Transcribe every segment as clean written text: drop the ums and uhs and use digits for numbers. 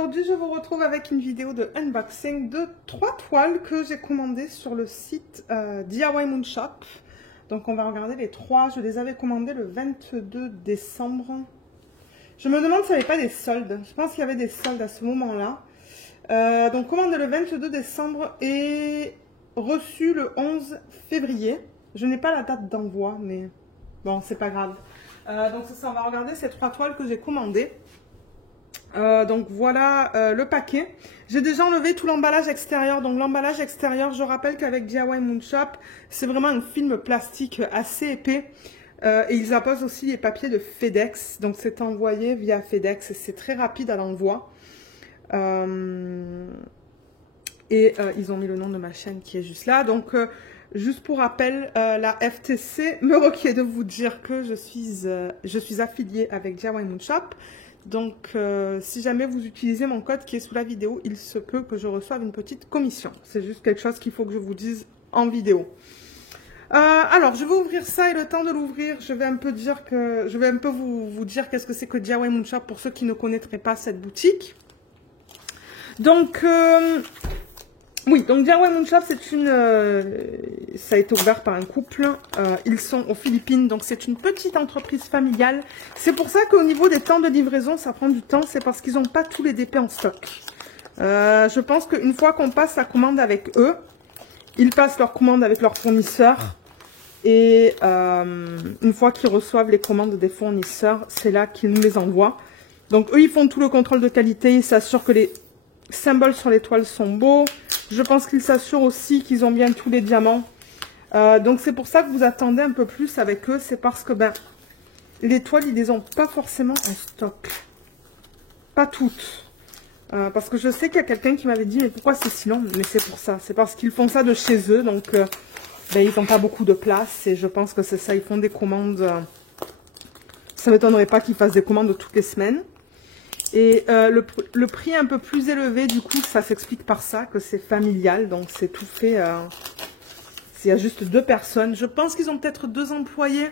aujourd'hui je vous retrouve avec une vidéo de unboxing de 3 toiles que j'ai commandées sur le site DIY Moon Shop. Donc on va regarder les 3, je les avais commandées le 22 décembre. Je me demande s'il n'y avait pas des soldes, je pense qu'il y avait des soldes à ce moment-là. Donc commandé le 22 décembre et reçu le 11 février. Je n'ai pas la date d'envoi, mais bon, c'est pas grave. Donc ça, on va regarder ces 3 toiles que j'ai commandées. Donc voilà le paquet. J'ai déjà enlevé tout l'emballage extérieur. Donc l'emballage extérieur, je rappelle qu'avec DIY Moon Shop, c'est vraiment un film plastique assez épais. Et ils apposent aussi les papiers de FedEx. Donc c'est envoyé via FedEx et c'est très rapide à l'envoi. Ils ont mis le nom de ma chaîne qui est juste là. Donc juste pour rappel, la FTC me requiert de vous dire que je suis affiliée avec DIY Moon Shop. Donc, si jamais vous utilisez mon code qui est sous la vidéo, il se peut que je reçoive une petite commission. C'est juste quelque chose qu'il faut que je vous dise en vidéo. Alors, je vais ouvrir ça et le temps de l'ouvrir, je vais un peu vous dire qu'est-ce que c'est que DIY Moon Shop pour ceux qui ne connaîtraient pas cette boutique. Donc, oui, donc DIY Moon Shop, c'est une, ça a été ouvert par un couple. Ils sont aux Philippines, donc c'est une petite entreprise familiale. C'est pour ça qu'au niveau des temps de livraison, ça prend du temps. C'est parce qu'ils n'ont pas tous les DP en stock. Je pense qu'une fois qu'on passe la commande avec eux, ils passent leur commande avec leurs fournisseurs. Et une fois qu'ils reçoivent les commandes des fournisseurs, c'est là qu'ils nous les envoient. Donc eux, ils font tout le contrôle de qualité. Ils s'assurent que les symboles sur les toiles sont beaux. Je pense qu'ils s'assurent aussi qu'ils ont bien tous les diamants. Donc c'est pour ça que vous attendez un peu plus avec eux. C'est parce que les toiles, ils les ont pas forcément en stock. Pas toutes. Parce que je sais qu'il y a quelqu'un qui m'avait dit, mais pourquoi c'est si long? Mais c'est pour ça. C'est parce qu'ils font ça de chez eux. Donc ils n'ont pas beaucoup de place. Et je pense que c'est ça. Ils font des commandes. Ça ne m'étonnerait pas qu'ils fassent des commandes toutes les semaines. Et le prix un peu plus élevé, du coup, ça s'explique par ça, que c'est familial. Donc, c'est tout fait. Il y a juste 2 personnes. Je pense qu'ils ont peut-être 2 employés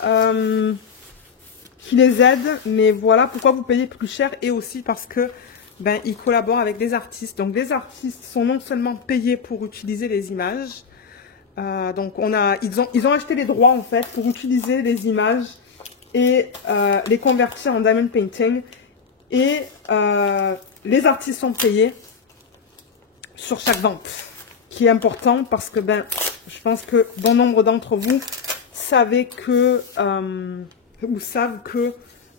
qui les aident. Mais voilà pourquoi vous payez plus cher. Et aussi parce que ils collaborent avec des artistes. Donc, les artistes sont non seulement payés pour utiliser les images. Donc, ils ont acheté les droits, en fait, pour utiliser les images et les convertir en diamond painting. Et les artistes sont payés sur chaque vente, qui est important parce que je pense que bon nombre d'entre vous savent que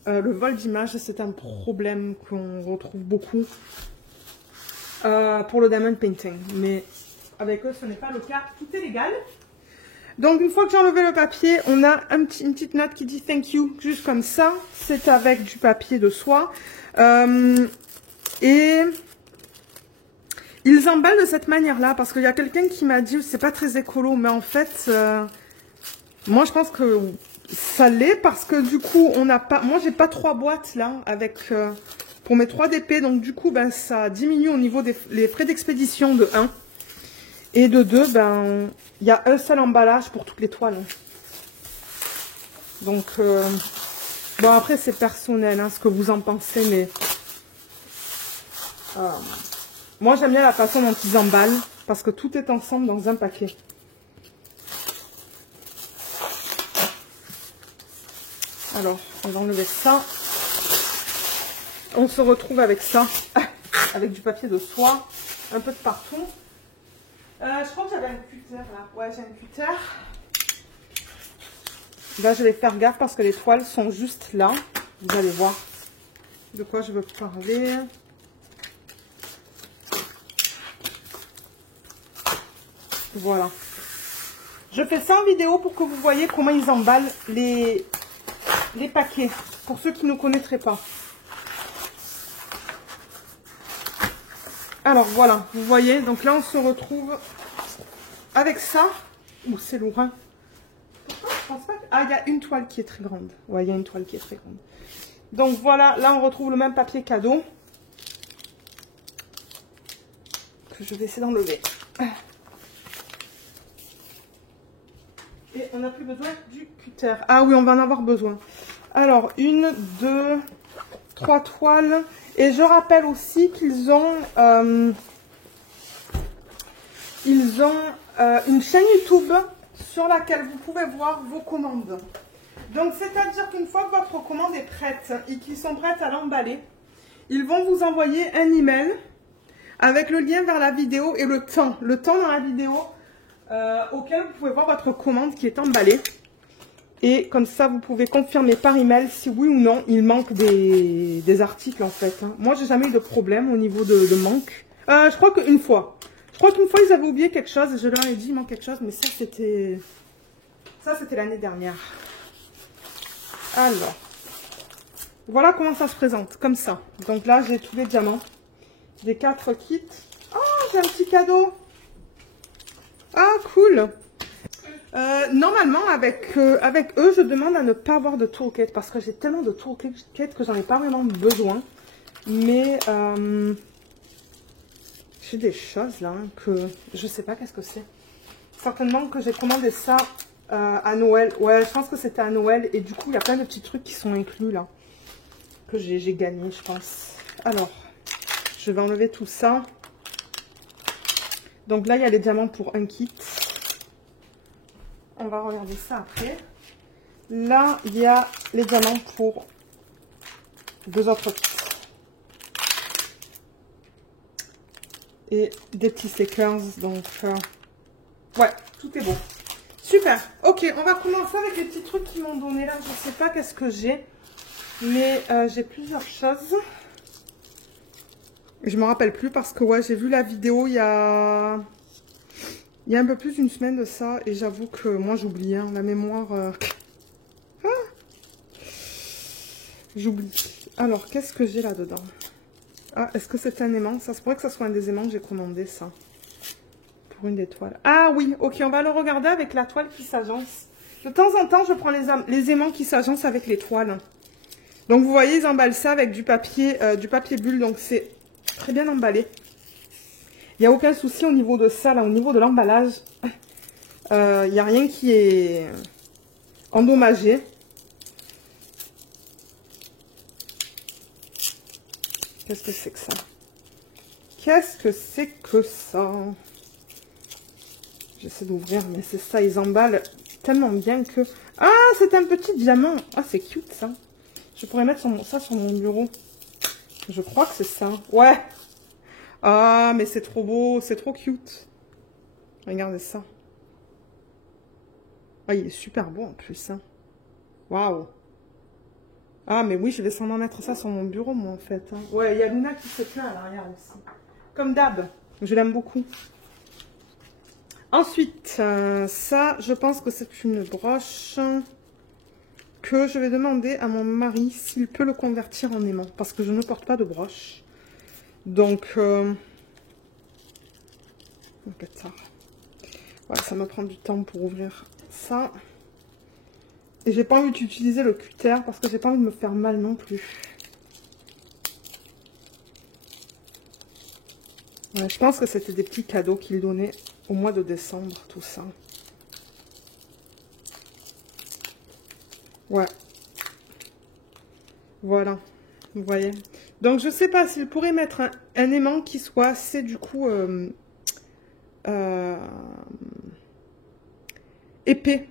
le vol d'image, c'est un problème qu'on retrouve beaucoup pour le diamond painting. Mais avec eux, ce n'est pas le cas, tout est légal. Donc, une fois que j'ai enlevé le papier, on a une petite note qui dit « Thank you », juste comme ça. C'est avec du papier de soie. Et ils emballent de cette manière-là, parce qu'il y a quelqu'un qui m'a dit « C'est pas très écolo », mais en fait, moi, je pense que ça l'est, parce que du coup, on n'a pas... Moi, j'ai pas 3 boîtes, là, avec... pour mes 3 DP, donc du coup, ça diminue au niveau des frais d'expédition de 1. Et de 2, il y a un seul emballage pour toutes les toiles. Donc, bon, après, c'est personnel, ce que vous en pensez, mais... moi, j'aime bien la façon dont ils emballent, parce que tout est ensemble dans un paquet. Alors, on va enlever ça. On se retrouve avec ça, avec du papier de soie, un peu de partout. Je crois que j'avais un cutter là. Ouais, j'ai un cutter. Là, je vais faire gaffe parce que les toiles sont juste là. Vous allez voir de quoi je veux parler. Voilà. Je fais ça en vidéo pour que vous voyez comment ils emballent les paquets. Pour ceux qui ne connaîtraient pas. Alors voilà, vous voyez, donc là on se retrouve avec ça. Ouh, c'est lourd, hein. Je pense pas que... Ah, il y a une toile qui est très grande. Ouais, il y a une toile qui est très grande. Donc voilà, là on retrouve le même papier cadeau. Que je vais essayer d'enlever. Et on n'a plus besoin du cutter. Ah oui, on va en avoir besoin. Alors, 1, 2, 3 toiles. Et je rappelle aussi qu'ils ont, une chaîne YouTube sur laquelle vous pouvez voir vos commandes. Donc, c'est-à-dire qu'une fois que votre commande est prête et qu'ils sont prêts à l'emballer, ils vont vous envoyer un email avec le lien vers la vidéo et le temps dans la vidéo auquel vous pouvez voir votre commande qui est emballée. Et comme ça, vous pouvez confirmer par email si oui ou non il manque des articles en fait. Hein. Moi, j'ai jamais eu de problème au niveau de manque. Je crois qu'une fois. Ils avaient oublié quelque chose et je leur ai dit il manque quelque chose, mais ça c'était l'année dernière. Alors, voilà comment ça se présente, comme ça. Donc là, j'ai tous les diamants. J'ai 4 kits. Oh, j'ai un petit cadeau. Ah, cool. Normalement, avec eux, je demande à ne pas avoir de toolkit parce que j'ai tellement de toolkit que j'en ai pas vraiment besoin. Mais j'ai des choses là que je sais pas qu'est-ce que c'est. Certainement que j'ai commandé ça à Noël. Ouais, je pense que c'était à Noël. Et du coup, il y a plein de petits trucs qui sont inclus là. Que j'ai gagné, je pense. Alors, je vais enlever tout ça. Donc là, il y a les diamants pour un kit. On va regarder ça après. Là, il y a les diamants pour 2 autres kits. Et des petits stickers. Donc, ouais, tout est beau. Super. Ok, on va commencer avec les petits trucs qu'ils m'ont donné là. Je ne sais pas qu'est-ce que j'ai. Mais j'ai plusieurs choses. Je me rappelle plus parce que ouais, j'ai vu la vidéo il y a un peu plus d'une semaine de ça. Et j'avoue que moi j'oublie, hein, la mémoire. Ah, j'oublie. Alors, qu'est-ce que j'ai là-dedans? Ah, est-ce que c'est un aimant? Ça se pourrait que ça soit un des aimants que j'ai commandé, ça. Pour une des toiles. Ah oui, ok, on va le regarder avec la toile qui s'agence. De temps en temps, je prends les aimants qui s'agencent avec les toiles. Donc, vous voyez, ils emballent ça avec du papier bulle. Donc, c'est très bien emballé. Il n'y a aucun souci au niveau de ça, là, au niveau de l'emballage. Il n'y a rien qui est endommagé. Qu'est-ce que c'est que ça? Qu'est-ce que c'est que ça? J'essaie d'ouvrir, mais c'est ça, ils emballent tellement bien que... Ah, c'est un petit diamant. Ah, c'est cute, ça. Je pourrais mettre ça sur mon bureau. Je crois que c'est ça. Ouais. Ah, mais c'est trop beau. C'est trop cute. Regardez ça. Ah, il est super beau en plus. Hein. Waouh. Ah, mais oui, je vais sans mettre ça sur mon bureau, moi, en fait. Hein. Ouais, il y a Luna qui se plaint à l'arrière aussi. Comme d'hab. Je l'aime beaucoup. Ensuite, ça, je pense que c'est une broche que je vais demander à mon mari s'il peut le convertir en aimant. Parce que je ne porte pas de broche. Donc, voilà, ça me prend du temps pour ouvrir ça. Et j'ai pas envie d'utiliser le cutter parce que j'ai pas envie de me faire mal non plus. Ouais, je pense que c'était des petits cadeaux qu'il donnait au mois de décembre, tout ça. Ouais. Voilà. Vous voyez. Donc, je sais pas s'il pourrait mettre un aimant qui soit assez, du coup, épais.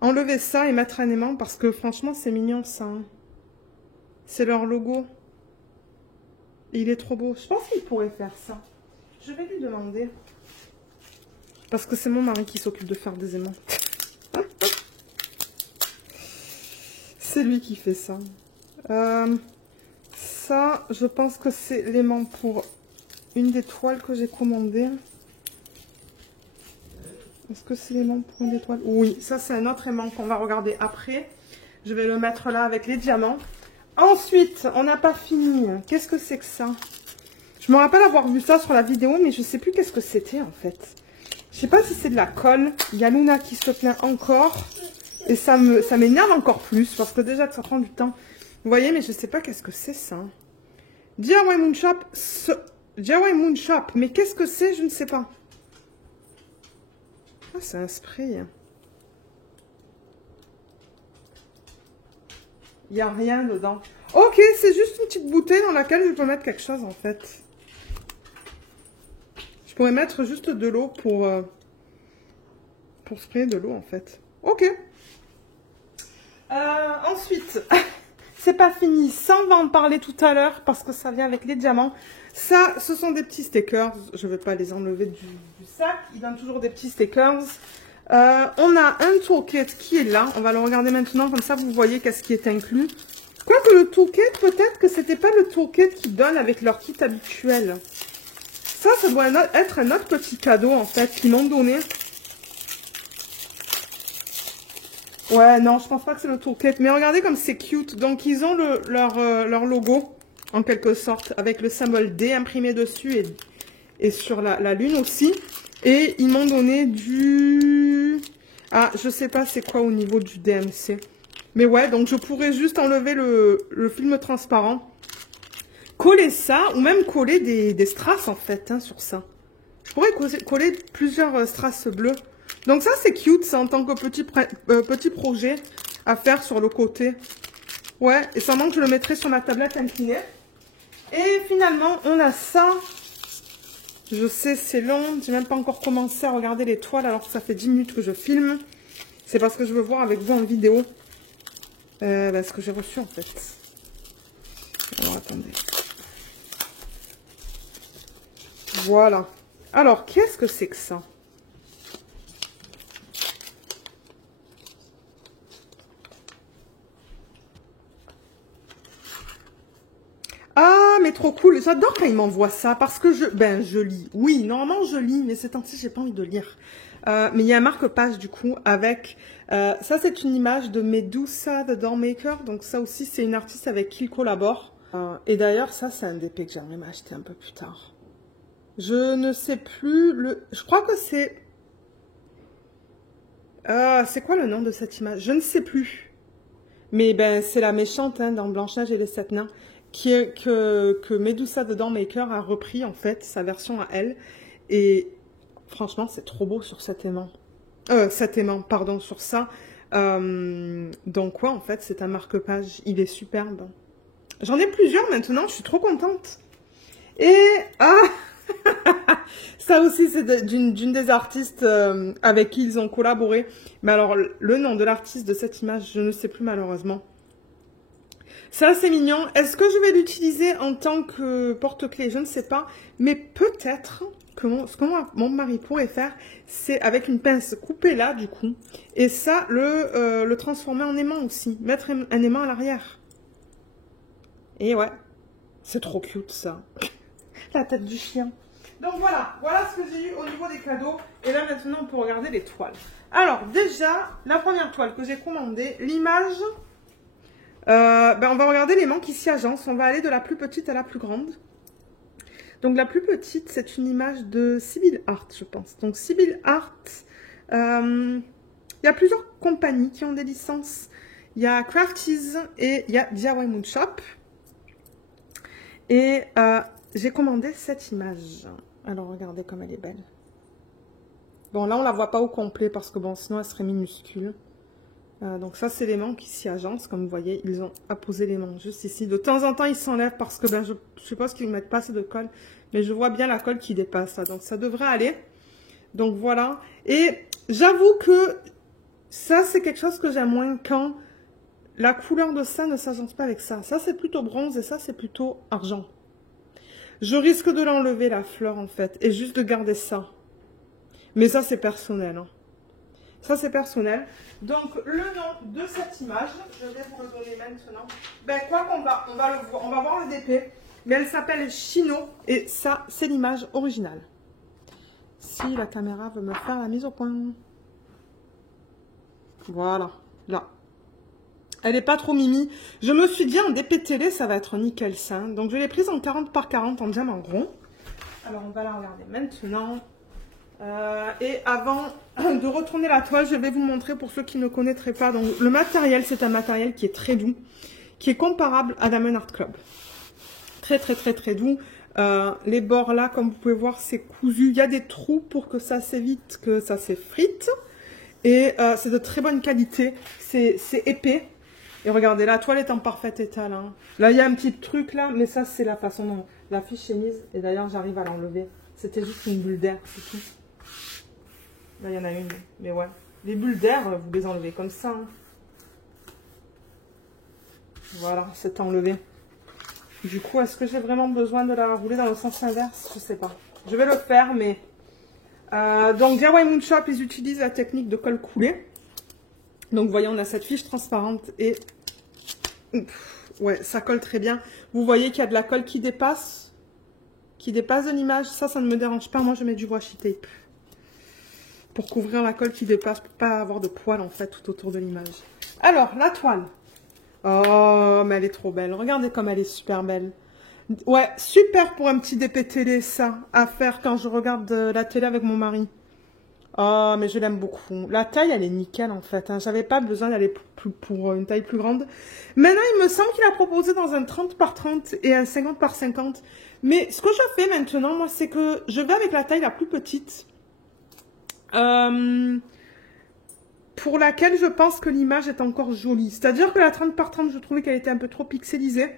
Enlever ça et mettre un aimant parce que, franchement, c'est mignon, ça. Hein. C'est leur logo. Il est trop beau. Je pense qu'il pourrait faire ça. Je vais lui demander. Parce que c'est mon mari qui s'occupe de faire des aimants. C'est lui qui fait ça. Ça, je pense que c'est l'aimant pour une des toiles que j'ai commandées. Est-ce que c'est l'aimant pour une des toiles? Oui, ça c'est un autre aimant qu'on va regarder après. Je vais le mettre là avec les diamants. Ensuite, on n'a pas fini. Qu'est-ce que c'est que ça? Je me rappelle avoir vu ça sur la vidéo, mais je ne sais plus qu'est-ce que c'était en fait. Je sais pas si c'est de la colle. Il y a Luna qui se plaint encore. Et ça m'énerve encore plus, parce que déjà que ça prend du temps. Vous voyez, mais je ne sais pas qu'est-ce que c'est ça. DIY Moon Shop. DIY Moon Shop. Mais qu'est-ce que c'est? Je ne sais pas. Ah, c'est un spray. Il n'y a rien dedans. Ok, c'est juste une petite bouteille dans laquelle je peux mettre quelque chose en fait. Je pourrais mettre juste de l'eau pour sprayer de l'eau en fait. Ok. Ensuite, c'est pas fini. Ça, on va en parler tout à l'heure parce que ça vient avec les diamants. Ça, ce sont des petits stickers. Je ne vais pas les enlever du sac. Ils donnent toujours des petits stickers. On a un toolkit qui est là. On va le regarder maintenant. Comme ça, vous voyez qu'est-ce qui est inclus. Quoique le toolkit, peut-être que c'était pas le toolkit qu'ils donnent avec leur kit habituel. Ça doit être un autre petit cadeau, en fait, qu'ils m'ont donné. Ouais, non, je pense pas que c'est le toolkit. Mais regardez comme c'est cute. Donc, ils ont leur logo, en quelque sorte, avec le symbole D imprimé dessus et sur la lune aussi. Et ils m'ont donné du... Ah, je sais pas c'est quoi au niveau du DMC. Mais ouais, donc je pourrais juste enlever le film transparent. Coller ça, ou même coller des strass, en fait, hein, sur ça. Je pourrais coller plusieurs strass bleus. Donc ça, c'est cute, ça, en tant que petit projet à faire sur le côté. Ouais, et sûrement que je le mettrai sur ma tablette inclinée. Et finalement, on a ça. Je sais, c'est long. J'ai même pas encore commencé à regarder les toiles alors que ça fait 10 minutes que je filme. C'est parce que je veux voir avec vous en vidéo ce que j'ai reçu en fait. Alors, attendez. Voilà. Alors, qu'est-ce que c'est que ça? Ah, mais trop cool. J'adore quand ils m'envoient ça parce que je lis. Oui, normalement, je lis, mais ces temps-ci, j'ai pas envie de lire. Mais il y a un marque-page, du coup, avec... ça, c'est une image de Medusa, The Dollmaker. Donc, ça aussi, c'est une artiste avec qui il collabore. Et d'ailleurs, ça, c'est un DP que j'aimerais m'acheter un peu plus tard. Je ne sais plus le... Je crois que c'est... c'est quoi le nom de cette image? Je ne sais plus. Mais ben, c'est la méchante hein, dans Blanche-Neige et les 7 nains. Que Medusa The Dollmaker a repris, en fait, sa version à elle. Et franchement, c'est trop beau sur cet aimant. Cet aimant, pardon, sur ça. Donc, ouais, en fait, c'est un marque-page. Il est superbe. J'en ai plusieurs maintenant, je suis trop contente. Et... ça aussi, c'est d'une des artistes avec qui ils ont collaboré. Mais alors, le nom de l'artiste de cette image, je ne sais plus malheureusement. Ça, c'est mignon. Est-ce que je vais l'utiliser en tant que porte-clés? Je ne sais pas. Mais peut-être que ce que mon mari pourrait faire, c'est avec une pince couper là, du coup. Et ça, le transformer en aimant aussi. Mettre un aimant à l'arrière. Et ouais, c'est trop cute, ça. La tête du chien. Donc voilà ce que j'ai eu au niveau des cadeaux. Et là, maintenant, on peut regarder les toiles. Alors, déjà, la première toile que j'ai commandée, l'image... on va regarder les manques qui s'y agencent. On va aller de la plus petite à la plus grande. Donc la plus petite, c'est une image de Sybil Art, je pense. Donc Sybil Art, il y a plusieurs compagnies qui ont des licences. Il y a Crafties et il y a DIY Moon Shop. Et j'ai commandé cette image. Alors regardez comme elle est belle. Bon là on la voit pas au complet parce que bon sinon elle serait minuscule. Donc ça c'est les manches qui s'y agencent, comme vous voyez, ils ont apposé les manches juste ici. De temps en temps ils s'enlèvent parce que je suppose qu'ils ne mettent pas assez de colle, mais je vois bien la colle qui dépasse là, donc ça devrait aller. Donc voilà, et j'avoue que ça c'est quelque chose que j'aime moins quand la couleur de ça ne s'agence pas avec ça. Ça c'est plutôt bronze et ça c'est plutôt argent. Je risque de l'enlever la fleur en fait, et juste de garder ça. Mais ça c'est personnel, hein. Ça, c'est personnel. Donc, le nom de cette image, je vais vous le donner maintenant. Ben, quoi qu'on va le voir, on va voir le DP. Mais elle s'appelle Chino. Et ça, c'est l'image originale. Si la caméra veut me faire la mise au point. Voilà, là. Elle n'est pas trop mimi. Je me suis dit, en DP télé, ça va être nickel ça. Donc, je l'ai prise en 40 par 40 en diamant rond. Alors, on va la regarder maintenant. Et avant de retourner la toile, je vais vous montrer pour ceux qui ne connaîtraient pas. Donc, le matériel, c'est un matériel qui est très doux, qui est comparable à Diamond Art Club. Très, très, très, très doux. Les bords là, comme vous pouvez voir, c'est cousu. Il y a des trous pour que ça s'évite que ça s'effrite. Et c'est de très bonne qualité. C'est épais. Et regardez, la toile est en parfait état là. Là, il y a un petit truc là, mais ça, c'est la façon dont la fiche est mise. Et d'ailleurs, j'arrive à l'enlever. C'était juste une bulle d'air, c'est tout. Là, il y en a une. Mais ouais. Les bulles d'air, vous les enlevez comme ça. Hein. Voilà, c'est enlevé. Du coup, est-ce que j'ai vraiment besoin de la rouler dans le sens inverse? Je sais pas. Je vais le faire, mais... donc, DIY Moon Shop, ils utilisent la technique de colle coulée. Donc, vous voyez, on a cette fiche transparente et... ouais, ça colle très bien. Vous voyez qu'il y a de la colle qui dépasse de l'image. Ça ne me dérange pas. Moi, je mets du washi tape pour couvrir la colle qui dépasse, pour pas avoir de poils, en fait, tout autour de l'image. Alors, la toile. Oh, mais elle est trop belle. Regardez comme elle est super belle. Ouais, super pour un petit DP télé, ça, à faire quand je regarde la télé avec mon mari. Oh, mais je l'aime beaucoup. La taille, elle est nickel, en fait. Hein. J'avais pas besoin d'aller pour une taille plus grande. Maintenant, il me semble qu'il a proposé dans un 30 par 30 et un 50 par 50. Mais ce que je fais maintenant, moi, c'est que je vais avec la taille la plus petite. Pour laquelle je pense que l'image est encore jolie. C'est-à-dire que la 30 par 30, je trouvais qu'elle était un peu trop pixelisée.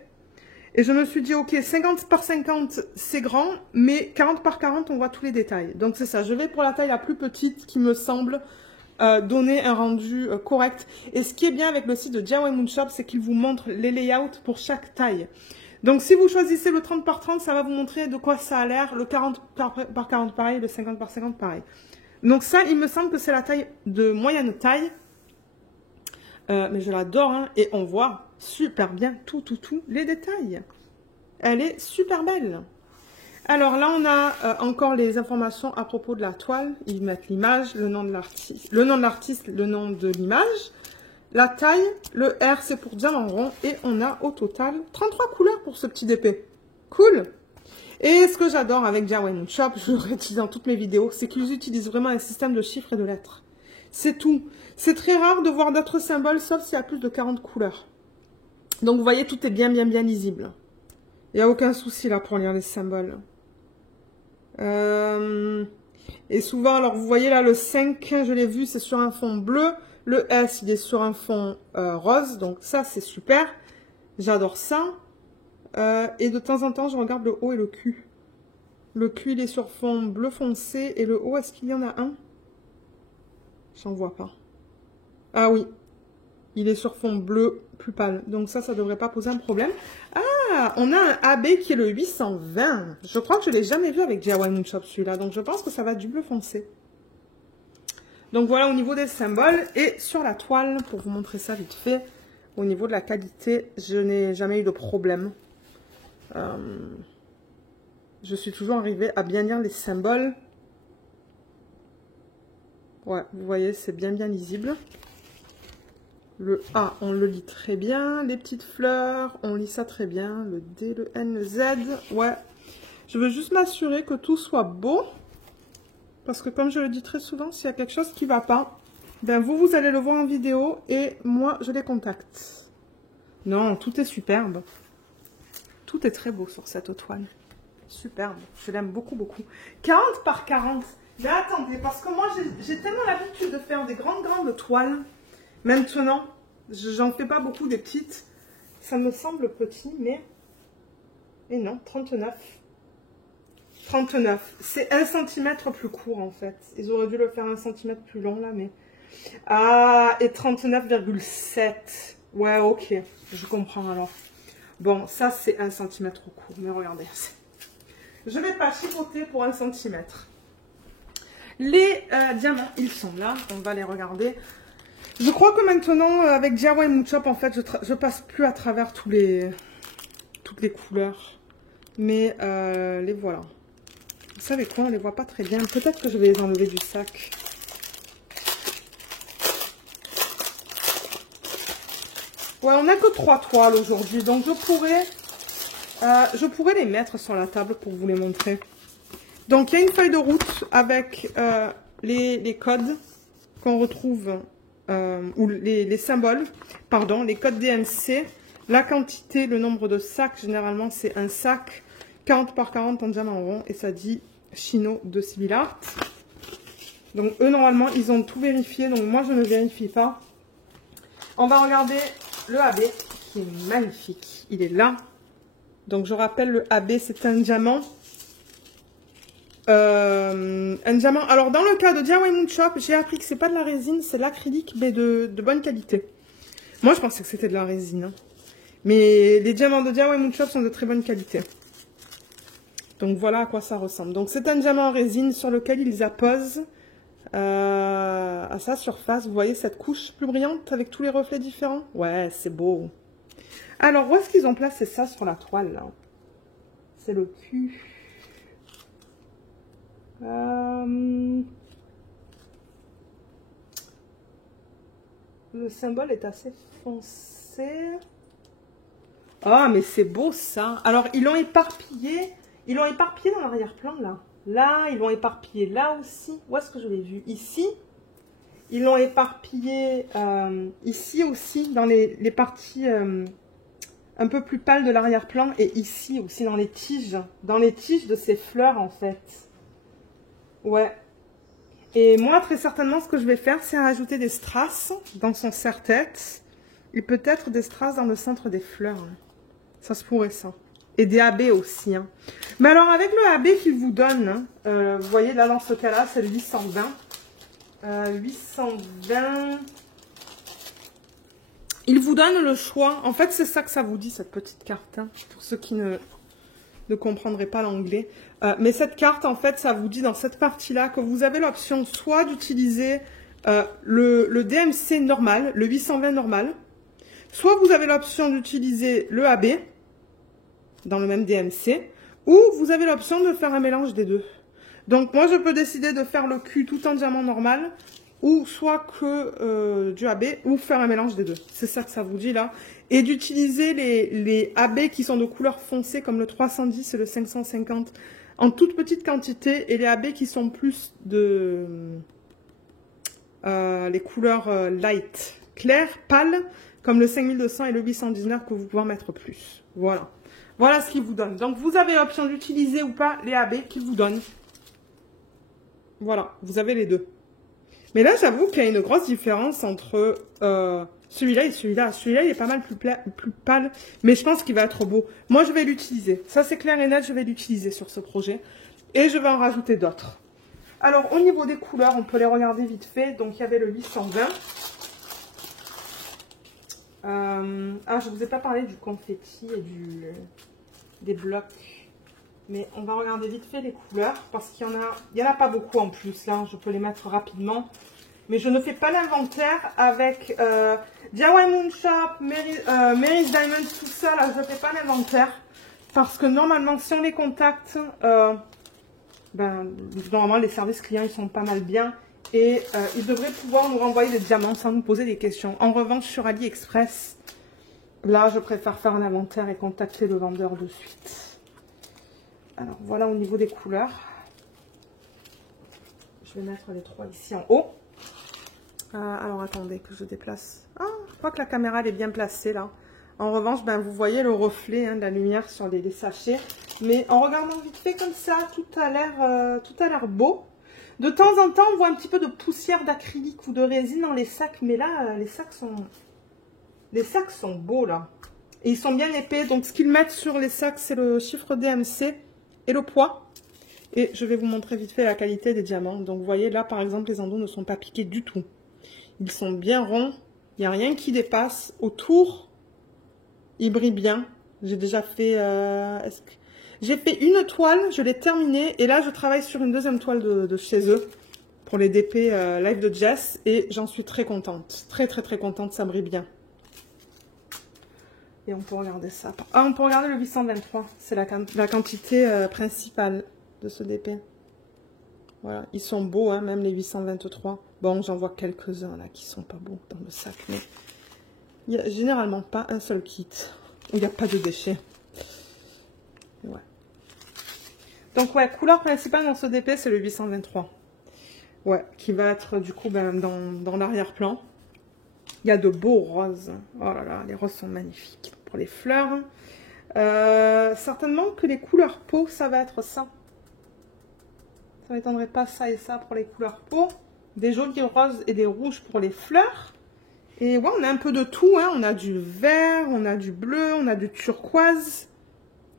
Et je me suis dit, ok, 50 par 50, c'est grand, mais 40 par 40, on voit tous les détails. Donc c'est ça, je vais pour la taille la plus petite qui me semble donner un rendu correct. Et ce qui est bien avec le site de DIY Moon Shop, c'est qu'il vous montre les layouts pour chaque taille. Donc si vous choisissez le 30 par 30, ça va vous montrer de quoi ça a l'air. Le 40 par 40 pareil, le 50 par 50 pareil. Donc ça, il me semble que c'est la taille de moyenne taille. Mais je l'adore, hein, et on voit super bien tous les détails. Elle est super belle. Alors là, on a encore les informations à propos de la toile. Ils mettent l'image, le nom de l'artiste, le nom de l'image, la taille, le R, c'est pour diamant rond, et on a au total 33 couleurs pour ce petit DP. Cool! Et ce que j'adore avec DIY Moon Shop, je le réutilise dans toutes mes vidéos, c'est qu'ils utilisent vraiment un système de chiffres et de lettres. C'est tout. C'est très rare de voir d'autres symboles, sauf s'il y a plus de 40 couleurs. Donc, vous voyez, tout est bien lisible. Il n'y a aucun souci là pour lire les symboles. Et souvent, alors, vous voyez là, le 5, je l'ai vu, c'est sur un fond bleu. Le S, il est sur un fond rose. Donc, ça, c'est super. J'adore ça. Et de temps en temps, je regarde le O et le Q. Le Q, il est sur fond bleu foncé. Et le O, est-ce qu'il y en a un? J'en vois pas. Ah oui. Il est sur fond bleu plus pâle. Donc ça ne devrait pas poser un problème. Ah, on a un AB qui est le 820. Je crois que je ne l'ai jamais vu avec DIY Moon Shop celui-là. Donc je pense que ça va du bleu foncé. Donc voilà au niveau des symboles. Et sur la toile, pour vous montrer ça vite fait, au niveau de la qualité, je n'ai jamais eu de problème. Je suis toujours arrivée à bien lire les symboles. Ouais, vous voyez, c'est bien lisible. Le A, on le lit très bien. Les petites fleurs, on lit ça très bien. Le D, le N, le Z, ouais. Je veux juste m'assurer que tout soit beau. Parce que comme je le dis très souvent, s'il y a quelque chose qui ne va pas, ben vous allez le voir en vidéo et moi, je les contacte. Non, tout est superbe. Tout est très beau sur cette toile. Superbe. Je l'aime beaucoup. 40 par 40. Mais attendez, parce que moi, j'ai tellement l'habitude de faire des grandes toiles. Maintenant, j'en fais pas beaucoup des petites. Ça me semble petit, mais... Et non, 39. 39. C'est 1 cm plus court, en fait. Ils auraient dû le faire 1 cm plus long, là, mais... Ah, et 39,7. Ouais, ok. Je comprends, alors. Bon, ça, c'est 1 cm trop court. Mais regardez. Je vais pas chipoter pour 1 cm. Les diamants, ils sont là. On va les regarder. Je crois que maintenant, avec DIY Moon Shop, en fait, je passe plus à travers toutes les couleurs. Mais les voilà. Vous savez quoi, on les voit pas très bien. Peut-être que je vais les enlever du sac. Ouais, on n'a que 3 toiles aujourd'hui. Donc, je pourrais les mettre sur la table pour vous les montrer. Donc, il y a une feuille de route avec les codes qu'on retrouve... ou les symboles, pardon, les codes DMC, la quantité, le nombre de sacs, généralement c'est un sac 40 par 40 en diamant rond et ça dit Chino de Civil Art. Donc eux normalement ils ont tout vérifié, donc moi je ne vérifie pas. On va regarder le AB qui est magnifique. Il est là. Donc, je rappelle, le AB, c'est un diamant. Un diamant. Alors, dans le cas de DIY Moon Shop, j'ai appris que c'est pas de la résine, c'est de l'acrylique, mais de bonne qualité. Moi, je pensais que c'était de la résine. Hein. Mais les diamants de DIY Moon Shop sont de très bonne qualité. Donc, voilà à quoi ça ressemble. Donc, c'est un diamant en résine sur lequel ils apposent à sa surface. Vous voyez cette couche plus brillante avec tous les reflets différents? Ouais, c'est beau. Alors, où est-ce qu'ils ont placé ça sur la toile, là? C'est le cul. Le symbole est assez foncé. Ah, mais c'est beau, ça. Alors, ils l'ont éparpillé. Ils l'ont éparpillé dans l'arrière-plan, là. Là, ils l'ont éparpillé là aussi. Où est-ce que je l'ai vu? Ici. Ils l'ont éparpillé ici aussi, dans les parties un peu plus pâles de l'arrière-plan. Et ici aussi, dans les tiges. Dans les tiges de ces fleurs, en fait. Ouais. Et moi, très certainement, ce que je vais faire, c'est rajouter des strass dans son serre-tête. Et peut-être des strass dans le centre des fleurs. Ça se pourrait, ça. Et des AB aussi. Hein. Mais alors, avec le AB qu'il vous donne, hein, vous voyez, là, dans ce cas-là, c'est le 820. 820. Il vous donne le choix. En fait, c'est ça que ça vous dit, cette petite carte. Hein, pour ceux qui ne comprendraient pas l'anglais. Mais cette carte, en fait, ça vous dit dans cette partie-là que vous avez l'option soit d'utiliser le DMC normal, le 820 normal, soit vous avez l'option d'utiliser le AB dans le même DMC, ou vous avez l'option de faire un mélange des deux. Donc, moi, je peux décider de faire le Q tout en diamant normal, ou soit que du AB, ou faire un mélange des deux. C'est ça que ça vous dit là. Et d'utiliser les AB qui sont de couleur foncée, comme le 310 et le 550, en toute petite quantité, et les AB qui sont plus de les couleurs light, claires, pâles, comme le 5200 et le 819 que vous pouvez mettre plus. Voilà. Voilà ce qu'il vous donne. Donc, vous avez l'option d'utiliser ou pas les AB qu'il vous donne. Voilà, vous avez les deux. Mais là, j'avoue qu'il y a une grosse différence entre celui-là et celui-là. Celui-là, il est pas mal plus pâle, mais je pense qu'il va être beau. Moi, je vais l'utiliser. Ça, c'est clair et net, je vais l'utiliser sur ce projet. Et je vais en rajouter d'autres. Alors, au niveau des couleurs, on peut les regarder vite fait. Donc, il y avait le 820. Je ne vous ai pas parlé du confetti et des blocs. Mais on va regarder vite fait les couleurs, parce qu'il y en a pas beaucoup en plus. Là, je peux les mettre rapidement. Mais je ne fais pas l'inventaire avec DIY Moon Shop, Mary's Diamonds, tout ça. Là, je ne fais pas l'inventaire. Parce que normalement, si on les contacte, normalement, les services clients, ils sont pas mal bien. Et ils devraient pouvoir nous renvoyer des diamants sans nous poser des questions. En revanche, sur AliExpress, là, je préfère faire un inventaire et contacter le vendeur de suite. Alors, voilà au niveau des couleurs. Je vais mettre les trois ici en haut. Alors, attendez que je déplace. Ah, je crois que la caméra elle est bien placée là. En revanche, vous voyez le reflet de la lumière sur les sachets. Mais en regardant vite fait comme ça, tout a l'air beau. De temps en temps, on voit un petit peu de poussière d'acrylique ou de résine dans les sacs. Mais là, les sacs sont beaux là. Et ils sont bien épais. Donc, ce qu'ils mettent sur les sacs, c'est le chiffre DMC et le poids. Et je vais vous montrer vite fait la qualité des diamants. Donc, vous voyez, là, par exemple, les endos ne sont pas piqués du tout. Ils sont bien ronds. Il n'y a rien qui dépasse. Autour, ils brillent bien. J'ai déjà fait... J'ai fait une toile, je l'ai terminée. Et là, je travaille sur une deuxième toile de chez eux. Pour les DP live de Jess. Et j'en suis très contente. Très, très, très contente. Ça brille bien. Et on peut regarder ça. Ah, on peut regarder le 823. C'est la quantité principale de ce DP. Voilà. Ils sont beaux, hein, même les 823. Bon, j'en vois quelques-uns là qui sont pas beaux dans le sac. Mais il n'y a généralement pas un seul kit où il n'y a pas de déchets. Ouais. Donc, ouais, couleur principale dans ce DP, c'est le 823. Ouais, qui va être du coup dans l'arrière-plan. Il y a de beaux roses. Oh là là, les roses sont magnifiques. Pour les fleurs. Certainement que les couleurs peau, ça va être ça. Ça m'étonnerait pas ça et ça pour les couleurs peau. Des jolis roses et des rouges pour les fleurs. Et ouais, on a un peu de tout, hein. On a du vert, on a du bleu, on a du turquoise.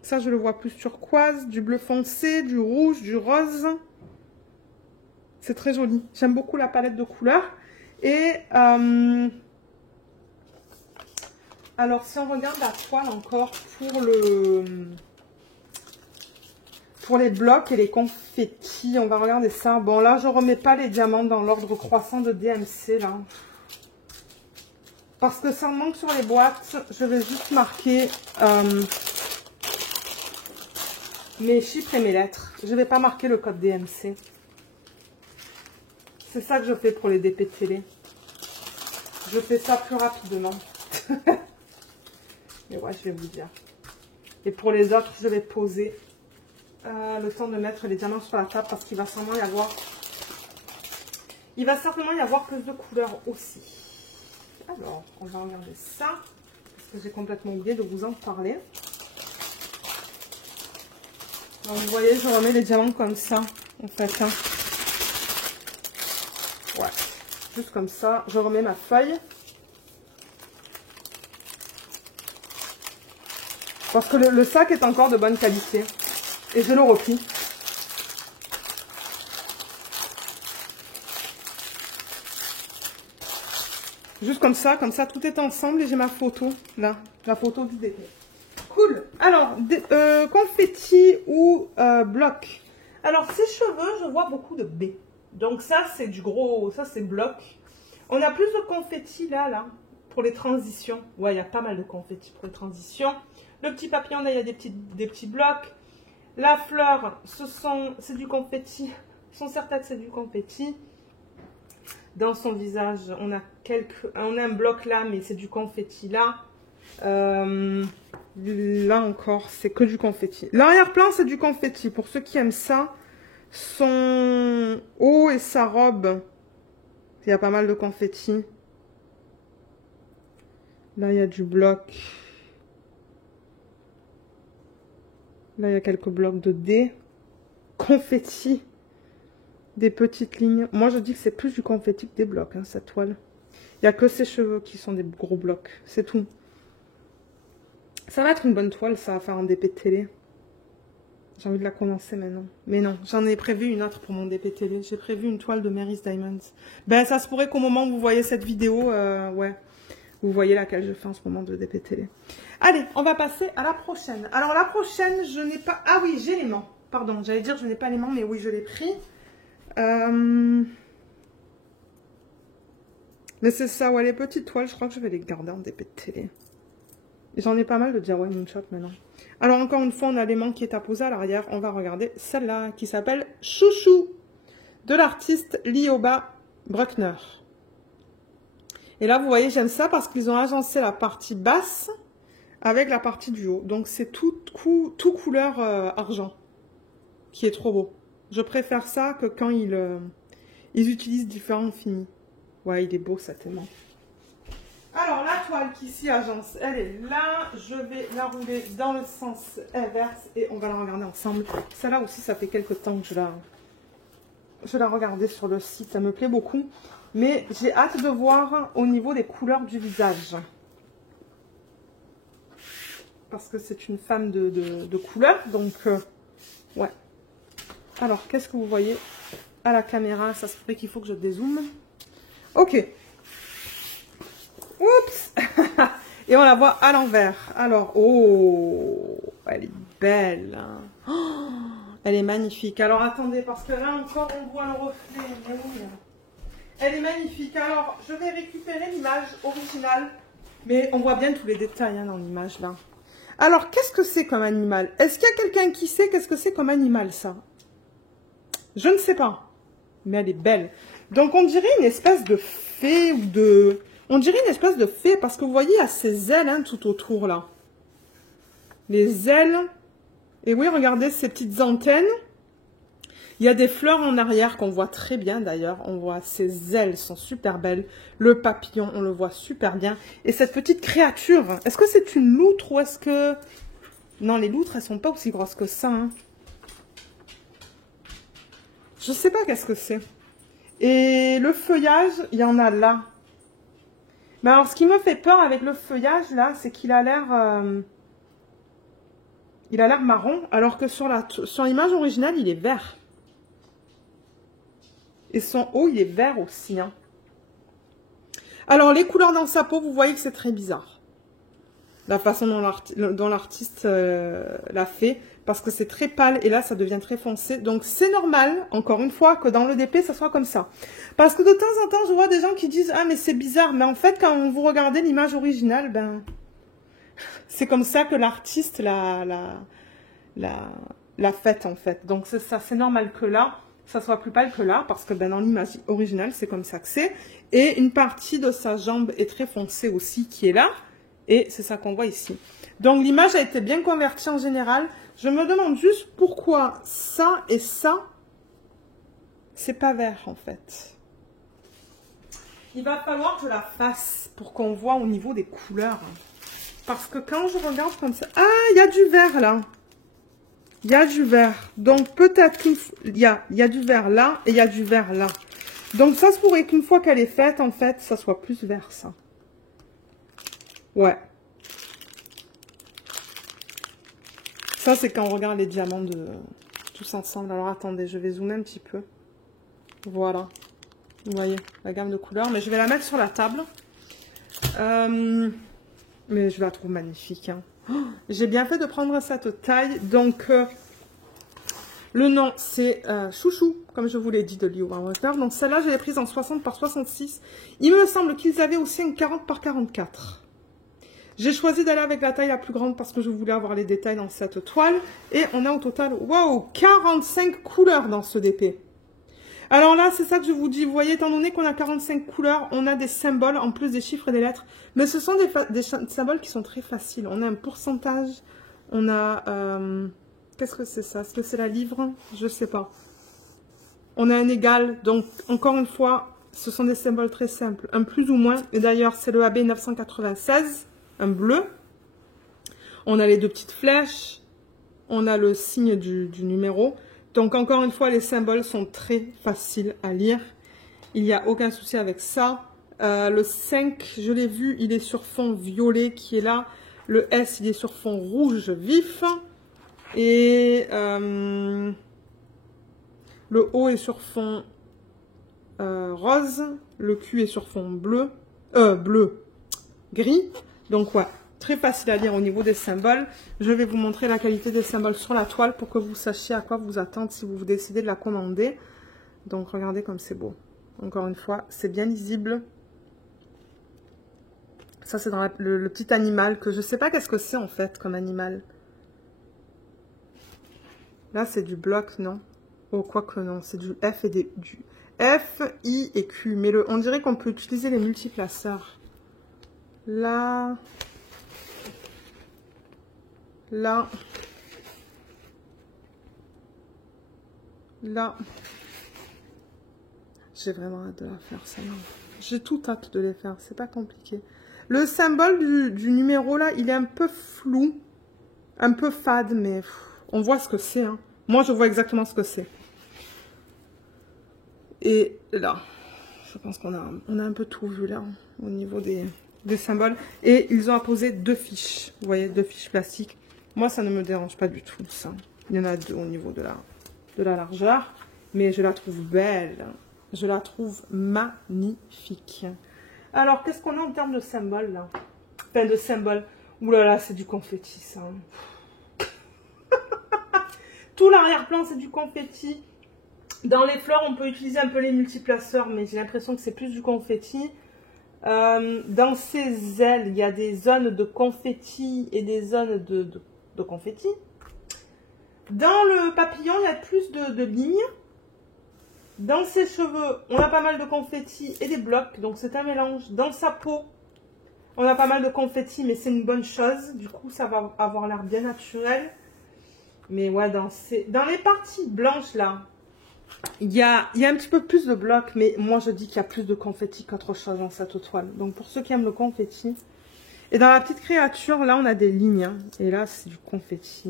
Ça, je le vois plus turquoise, du bleu foncé, du rouge, du rose. C'est très joli. J'aime beaucoup la palette de couleurs. Et alors, si on regarde la toile encore pour les blocs et les confettis, on va regarder ça. Bon, là, je ne remets pas les diamants dans l'ordre croissant de DMC, là. Parce que ça me manque sur les boîtes. Je vais juste marquer mes chiffres et mes lettres. Je ne vais pas marquer le code DMC. C'est ça que je fais pour les DP télé. Je fais ça plus rapidement. Mais ouais, je vais vous dire. Et pour les autres, je vais poser le temps de mettre les diamants sur la table parce qu'il va certainement y avoir... Il va certainement y avoir plus de couleurs aussi. Alors, on va regarder ça. Parce que j'ai complètement oublié de vous en parler. Donc, vous voyez, je remets les diamants comme ça, en fait. Hein. Ouais, juste comme ça. Je remets ma feuille. Parce que le sac est encore de bonne qualité. Et je le replie. Juste comme ça, tout est ensemble et j'ai ma photo, là, la photo du DP. Cool. Alors, confetti ou bloc. Alors, ces cheveux, je vois beaucoup de B. Donc ça, c'est du gros, ça c'est bloc. On a plus de confetti là, pour les transitions. Ouais, il y a pas mal de confetti pour les transitions. Le petit papillon, là, il y a des petits blocs. La fleur, c'est du confetti. Son serre-tête, c'est du confetti. Dans son visage, on a un bloc là, mais c'est du confetti là. Là encore, c'est que du confetti. L'arrière-plan, c'est du confetti. Pour ceux qui aiment ça, son haut et sa robe, il y a pas mal de confetti. Là, il y a du bloc. Là, il y a quelques blocs de dés. Confetti. Des petites lignes. Moi, je dis que c'est plus du confetti que des blocs, hein, cette toile. Il n'y a que ses cheveux qui sont des gros blocs. C'est tout. Ça va être une bonne toile, ça, à faire en DP télé. J'ai envie de la commencer maintenant. Mais non, j'en ai prévu une autre pour mon DP télé. J'ai prévu une toile de Mary's Diamonds. Ben, ça se pourrait qu'au moment où vous voyez cette vidéo, ouais, vous voyez laquelle je fais en ce moment de DP télé. Allez, on va passer à la prochaine. Alors, la prochaine, je n'ai pas... Ah oui, j'ai l'aimant. Pardon, j'allais dire je n'ai pas l'aimant, mais oui, je l'ai pris. Mais c'est ça, ouais, les petites toiles, je crois que je vais les garder en DP de télé. J'en ai pas mal de DIY Moonshot maintenant. Alors, encore une fois, on a l'aimant qui est apposé à l'arrière. On va regarder celle-là, qui s'appelle Chouchou, de l'artiste Lioba Bruckner. Et là, vous voyez, j'aime ça parce qu'ils ont agencé la partie basse avec la partie du haut. Donc, c'est tout couleur argent, qui est trop beau. Je préfère ça que quand ils utilisent différents finis. Ouais, il est beau, cet aimant. Alors, la toile qui s'y agence, elle est là. Je vais la rouler dans le sens inverse et on va la regarder ensemble. Celle-là aussi, ça fait quelques temps que je la regardais sur le site. Ça me plaît beaucoup. Mais j'ai hâte de voir au niveau des couleurs du visage. Parce que c'est une femme de couleur. Donc, ouais. Alors, qu'est-ce que vous voyez à la caméra? Ça se ferait qu'il faut que je dézoome. Ok. Oups. Et on la voit à l'envers. Alors, oh, elle est belle. Hein. Oh, elle est magnifique. Alors, attendez, parce que là encore, on voit le reflet. Elle est magnifique. Alors, je vais récupérer l'image originale. Mais on voit bien tous les détails hein, dans l'image, là. Alors, qu'est-ce que c'est comme animal? Est-ce qu'il y a quelqu'un qui sait qu'est-ce que c'est comme animal, ça? Je ne sais pas. Mais elle est belle. Donc, on dirait une espèce de fée ou de... On dirait une espèce de fée parce que vous voyez, il y a ces ailes hein, tout autour, là. Les ailes. Et oui, regardez ces petites antennes. Il y a des fleurs en arrière qu'on voit très bien, d'ailleurs. On voit ces ailes sont super belles. Le papillon, on le voit super bien. Et cette petite créature, est-ce que c'est une loutre ou est-ce que... Non, les loutres, elles sont pas aussi grosses que ça, hein. Je sais pas qu'est-ce que c'est. Et le feuillage, il y en a là. Mais alors, ce qui me fait peur avec le feuillage, là, c'est qu'il a l'air... il a l'air marron, alors que sur l'image originale, il est vert. Et son haut, il est vert aussi. Hein. Alors, les couleurs dans sa peau, vous voyez que c'est très bizarre. La façon dont l'artiste l'a fait. Parce que c'est très pâle et là, ça devient très foncé. Donc, c'est normal, encore une fois, que dans le DP, ça soit comme ça. Parce que de temps en temps, je vois des gens qui disent « Ah, mais c'est bizarre. » Mais en fait, quand vous regardez l'image originale, ben, c'est comme ça que l'artiste l'a faite, en fait. Donc, c'est normal que là, ça soit plus pâle que là. Parce que ben, dans l'image originale, c'est comme ça que c'est. Et une partie de sa jambe est très foncée aussi, qui est là. Et c'est ça qu'on voit ici. Donc, l'image a été bien convertie en général. Je me demande juste pourquoi ça et ça, c'est pas vert en fait. Il va falloir que je la fasse pour qu'on voit au niveau des couleurs. Parce que quand je regarde comme ça... Ah, il y a du vert là. Il y a du vert. Donc peut-être qu'il y a du vert là et il y a du vert là. Donc ça se pourrait qu'une fois qu'elle est faite, en fait, ça soit plus vert ça. Ouais. Ça, c'est quand on regarde les diamants tous ensemble. Alors, attendez, je vais zoomer un petit peu. Voilà. Vous voyez, la gamme de couleurs. Mais je vais la mettre sur la table. Mais je la trouve magnifique. Hein. Oh, j'ai bien fait de prendre cette taille. Donc, le nom, c'est Chouchou, comme je vous l'ai dit, de Lee Water. Donc, celle-là, je l'ai prise en 60 par 66. Il me semble qu'ils avaient aussi une 40 par 44. J'ai choisi d'aller avec la taille la plus grande parce que je voulais avoir les détails dans cette toile. Et on a au total, wow, 45 couleurs dans ce DP. Alors là, c'est ça que je vous dis. Vous voyez, étant donné qu'on a 45 couleurs, on a des symboles en plus des chiffres et des lettres. Mais ce sont des symboles qui sont très faciles. On a un pourcentage. On a... qu'est-ce que c'est ça? Est-ce que c'est la livre? Je ne sais pas. On a un égal. Donc, encore une fois, ce sont des symboles très simples. Un plus ou moins. Et d'ailleurs, c'est le AB 996. Un bleu. On a les deux petites flèches. On a le signe du numéro. Donc, encore une fois, les symboles sont très faciles à lire. Il n'y a aucun souci avec ça. Le 5, je l'ai vu, il est sur fond violet qui est là. Le S, il est sur fond rouge vif. Et le O est sur fond rose. Le Q est sur fond bleu. Gris. Donc, ouais, très facile à lire au niveau des symboles. Je vais vous montrer la qualité des symboles sur la toile pour que vous sachiez à quoi vous attendre si vous décidez de la commander. Donc, regardez comme c'est beau. Encore une fois, c'est bien lisible. Ça, c'est dans le petit animal que je ne sais pas qu'est-ce que c'est en fait comme animal. Là, c'est du bloc, non? Oh, quoi que non, c'est du F et du F, I et Q. Mais on dirait qu'on peut utiliser les multiplaceurs. Là. Là. Là. J'ai vraiment hâte de la faire, ça. J'ai tout hâte de les faire, c'est pas compliqué. Le symbole du numéro, là, il est un peu flou. Un peu fade, mais on voit ce que c'est. Hein. Moi, je vois exactement ce que c'est. Et là, je pense qu'on a un peu tout vu, là, au niveau des symboles. Et ils ont apposé 2 fiches. Vous voyez, 2 fiches plastiques. Moi, ça ne me dérange pas du tout, ça. Il y en a 2 au niveau de la largeur. Mais je la trouve belle. Je la trouve magnifique. Alors, qu'est-ce qu'on a en termes de symboles, là? Enfin, de symboles. Ouh là là, c'est du confetti, ça. Tout l'arrière-plan, c'est du confetti. Dans les fleurs, on peut utiliser un peu les multiplaceurs, mais j'ai l'impression que c'est plus du confetti. Dans ces ailes, il y a des zones de confetti et des zones de confetti. Dans le papillon, il y a plus de lignes. Dans ses cheveux, on a pas mal de confetti et des blocs, donc c'est un mélange. Dans sa peau, on a pas mal de confetti, mais c'est une bonne chose. Du coup, ça va avoir l'air bien naturel. Mais ouais, dans les parties blanches, là, il y a un petit peu plus de blocs, mais moi, je dis qu'il y a plus de confetti qu'autre chose dans cette toile. Donc, pour ceux qui aiment le confetti. Et dans la petite créature, là, on a des lignes. Hein. Et là, c'est du confetti.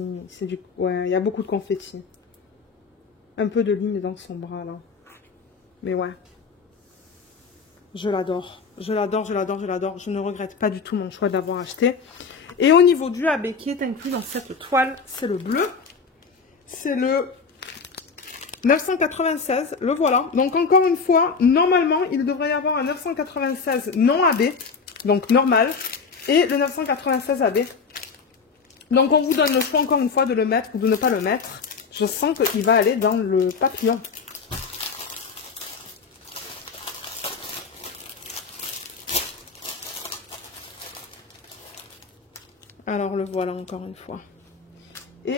Ouais, il y a beaucoup de confetti. Un peu de lignes dans son bras, là. Mais ouais. Je l'adore. Je l'adore, je l'adore, je l'adore. Je ne regrette pas du tout mon choix d'avoir acheté. Et au niveau du AB qui est inclus dans cette toile, c'est le bleu. C'est le 996. Le voilà. Donc encore une fois, normalement, il devrait y avoir un 996 non AB. Donc normal. Et le 996 AB. Donc on vous donne le choix encore une fois de le mettre ou de ne pas le mettre. Je sens qu'il va aller dans le papillon. Alors le voilà encore une fois. Et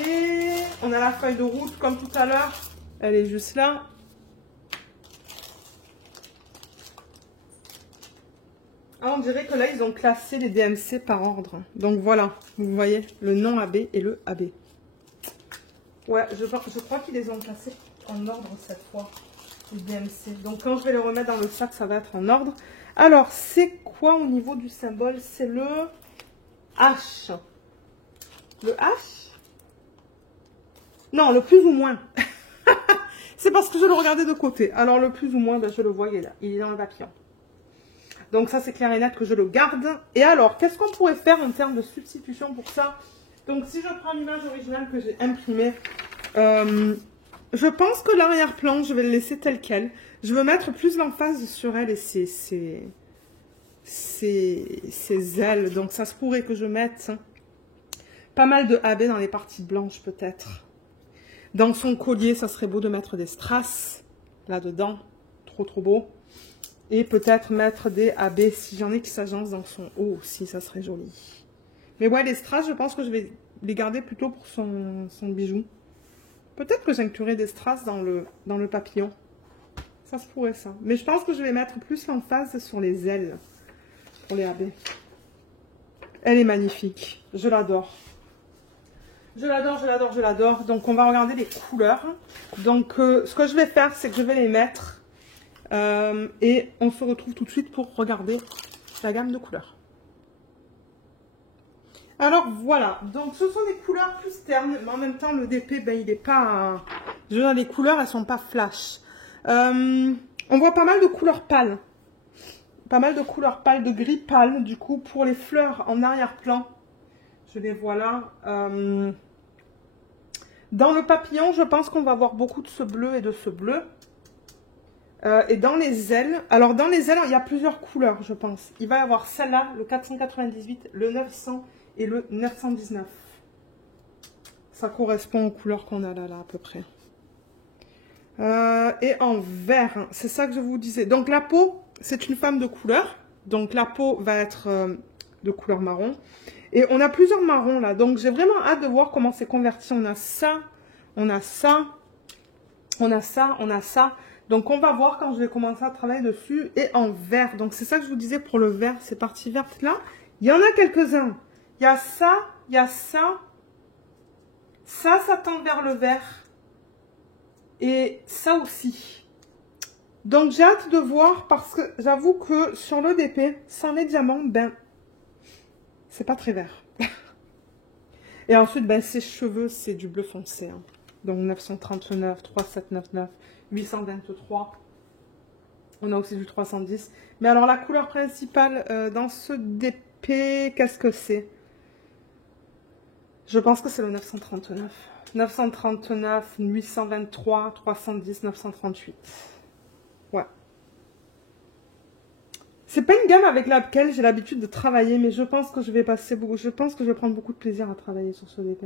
on a la feuille de route comme tout à l'heure. Elle est juste là. Ah, on dirait que là ils ont classé les DMC par ordre. Donc voilà, vous voyez le non AB et le AB. Ouais, je crois qu'ils les ont classés en ordre cette fois, les DMC. Donc quand je vais les remettre dans le sac, ça va être en ordre. Alors, c'est quoi au niveau du symbole? C'est le H. Le H? Non, le plus ou moins. C'est parce que je le regardais de côté. Alors, le plus ou moins, ben, je le voyais là. Il est dans le papillon. Donc ça, c'est clair et net que je le garde. Et alors, qu'est-ce qu'on pourrait faire en termes de substitution pour ça? Donc, si je prends l'image originale que j'ai imprimée, je pense que l'arrière-plan, je vais le laisser tel quel. Je veux mettre plus l'emphase sur elle et ses ailes. Donc, ça se pourrait que je mette pas mal de AB dans les parties blanches, peut-être. Dans son collier, ça serait beau de mettre des strass là-dedans. Trop, trop beau. Et peut-être mettre des AB, si j'en ai qui s'agencent dans son haut aussi, ça serait joli. Mais ouais, les strass, je pense que je vais les garder plutôt pour son bijou. Peut-être que j'inclurai des strass dans le papillon. Ça se pourrait, ça. Mais je pense que je vais mettre plus l'emphase sur les ailes pour les AB. Elle est magnifique. Je l'adore. Je l'adore, je l'adore, je l'adore. Donc, on va regarder les couleurs. Donc, ce que je vais faire, c'est que je vais les mettre. Et on se retrouve tout de suite pour regarder la gamme de couleurs. Alors, voilà. Donc, ce sont des couleurs plus ternes. Mais en même temps, le DP, ben, il n'est pas... Je veux dire, les couleurs, elles ne sont pas flash. On voit pas mal de couleurs pâles. Pas mal de couleurs pâles, de gris pâle. Du coup, pour les fleurs en arrière-plan, je les vois là. Dans le papillon, je pense qu'on va avoir beaucoup de ce bleu et de ce bleu. Et dans les ailes, alors dans les ailes, il y a plusieurs couleurs, je pense. Il va y avoir celle-là, le 498, le 900 et le 919. Ça correspond aux couleurs qu'on a là, à peu près. Et en vert, c'est ça que je vous disais. Donc la peau, c'est une femme de couleur. Donc la peau va être de couleur marron. Et on a plusieurs marrons là. Donc j'ai vraiment hâte de voir comment c'est converti. On a ça, on a ça, on a ça, on a ça. Donc on va voir quand je vais commencer à travailler dessus. Et en vert, donc c'est ça que je vous disais pour le vert, ces parties vertes là. Il y en a quelques-uns. Il y a ça, il y a ça. Ça tend vers le vert. Et ça aussi. Donc j'ai hâte de voir parce que j'avoue que sur le DP, sans les diamants, ben, c'est pas très vert. Et ensuite, ben, ses cheveux, c'est du bleu foncé. Hein. Donc 939, 3799, 823. On a aussi du 310. Mais alors la couleur principale dans ce DP, qu'est-ce que c'est? Je pense que c'est le 939. 939, 823, 310, 938. Ouais. C'est pas une gamme avec laquelle j'ai l'habitude de travailler, mais je pense que je vais passer beaucoup. Je pense que je vais prendre beaucoup de plaisir à travailler sur ce DP.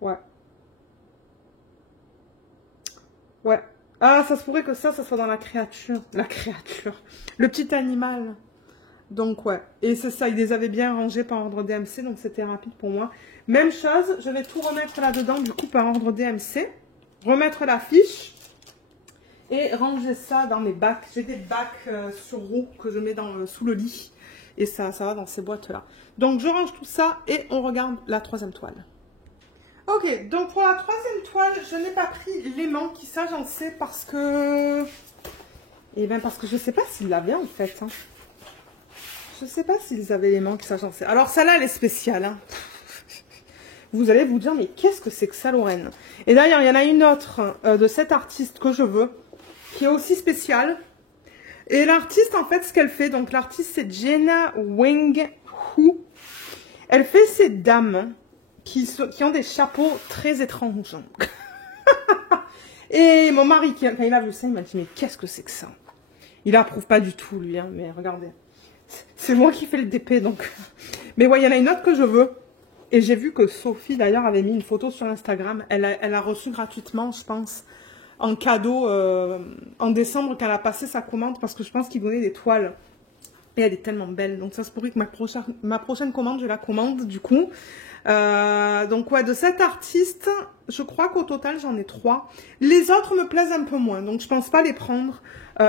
Ouais. Ouais. Ah, ça se pourrait que ça soit dans la créature. La créature. Le petit animal. Donc, ouais. Et c'est ça, ils les avaient bien rangés par ordre DMC, donc c'était rapide pour moi. Même chose, je vais tout remettre là-dedans, du coup, par ordre DMC. Remettre la fiche. Et ranger ça dans mes bacs. J'ai des bacs sur roue que je mets sous le lit. Et ça va dans ces boîtes-là. Donc, je range tout ça et on regarde la troisième toile. Ok, donc pour la troisième toile, je n'ai pas pris l'aimant qui s'agençait parce que... Eh bien, parce que je ne sais pas s'ils l'avaient en fait. Hein. Je ne sais pas s'ils avaient l'aimant qui s'agençait. Alors, celle-là, elle est spéciale. Hein. Vous allez vous dire, mais qu'est-ce que c'est que ça, Lorraine? Et d'ailleurs, il y en a une autre de cet artiste que je veux, qui est aussi spéciale. Et l'artiste, en fait, ce qu'elle fait, donc l'artiste, c'est Jenna Wing Hu. Elle fait ces dames qui ont des chapeaux très étranges. Et mon mari, quand il a vu ça, il m'a dit, mais qu'est-ce que c'est que ça? Il approuve pas du tout, lui, hein, mais regardez. C'est moi qui fais le DP, donc. Mais ouais, il y en a une autre que je veux. Et j'ai vu que Sophie, d'ailleurs, avait mis une photo sur Instagram. Elle a reçu gratuitement, je pense, en cadeau en décembre quand elle a passé sa commande, parce que je pense qu'il donnait des toiles. Et elle est tellement belle. Donc ça se pourrait que ma prochaine commande, je la commande, du coup. Donc ouais, de cet artiste, je crois qu'au total, j'en ai 3. Les autres me plaisent un peu moins, donc je pense pas les prendre.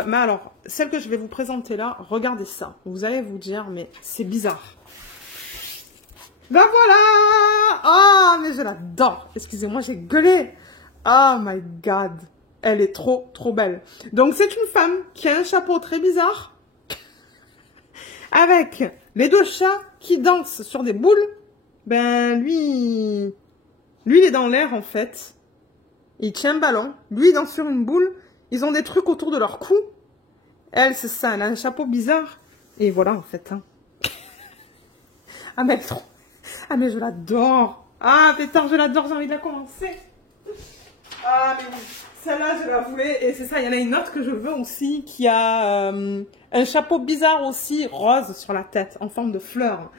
Mais alors, celle que je vais vous présenter là, regardez ça. Vous allez vous dire, mais c'est bizarre. Ben voilà! Ah, mais je l'adore. Excusez-moi, j'ai gueulé. Oh my god. Elle est trop, trop belle. Donc, c'est une femme qui a un chapeau très bizarre. Avec les 2 chats qui dansent sur des boules. Ben, lui, il est dans l'air, en fait. Il tient un ballon. Lui, il danse sur une boule. Ils ont des trucs autour de leur cou. Elle, c'est ça. Elle a un chapeau bizarre. Et voilà, en fait. Hein. Ah, mais elle est trop... Ah, mais je l'adore. Ah, pétard, je l'adore, j'ai envie de la commencer. Ah, mais oui. Celle-là, je la voulais. Et c'est ça, il y en a une autre que je veux aussi, qui a un chapeau bizarre aussi, rose sur la tête, en forme de fleur.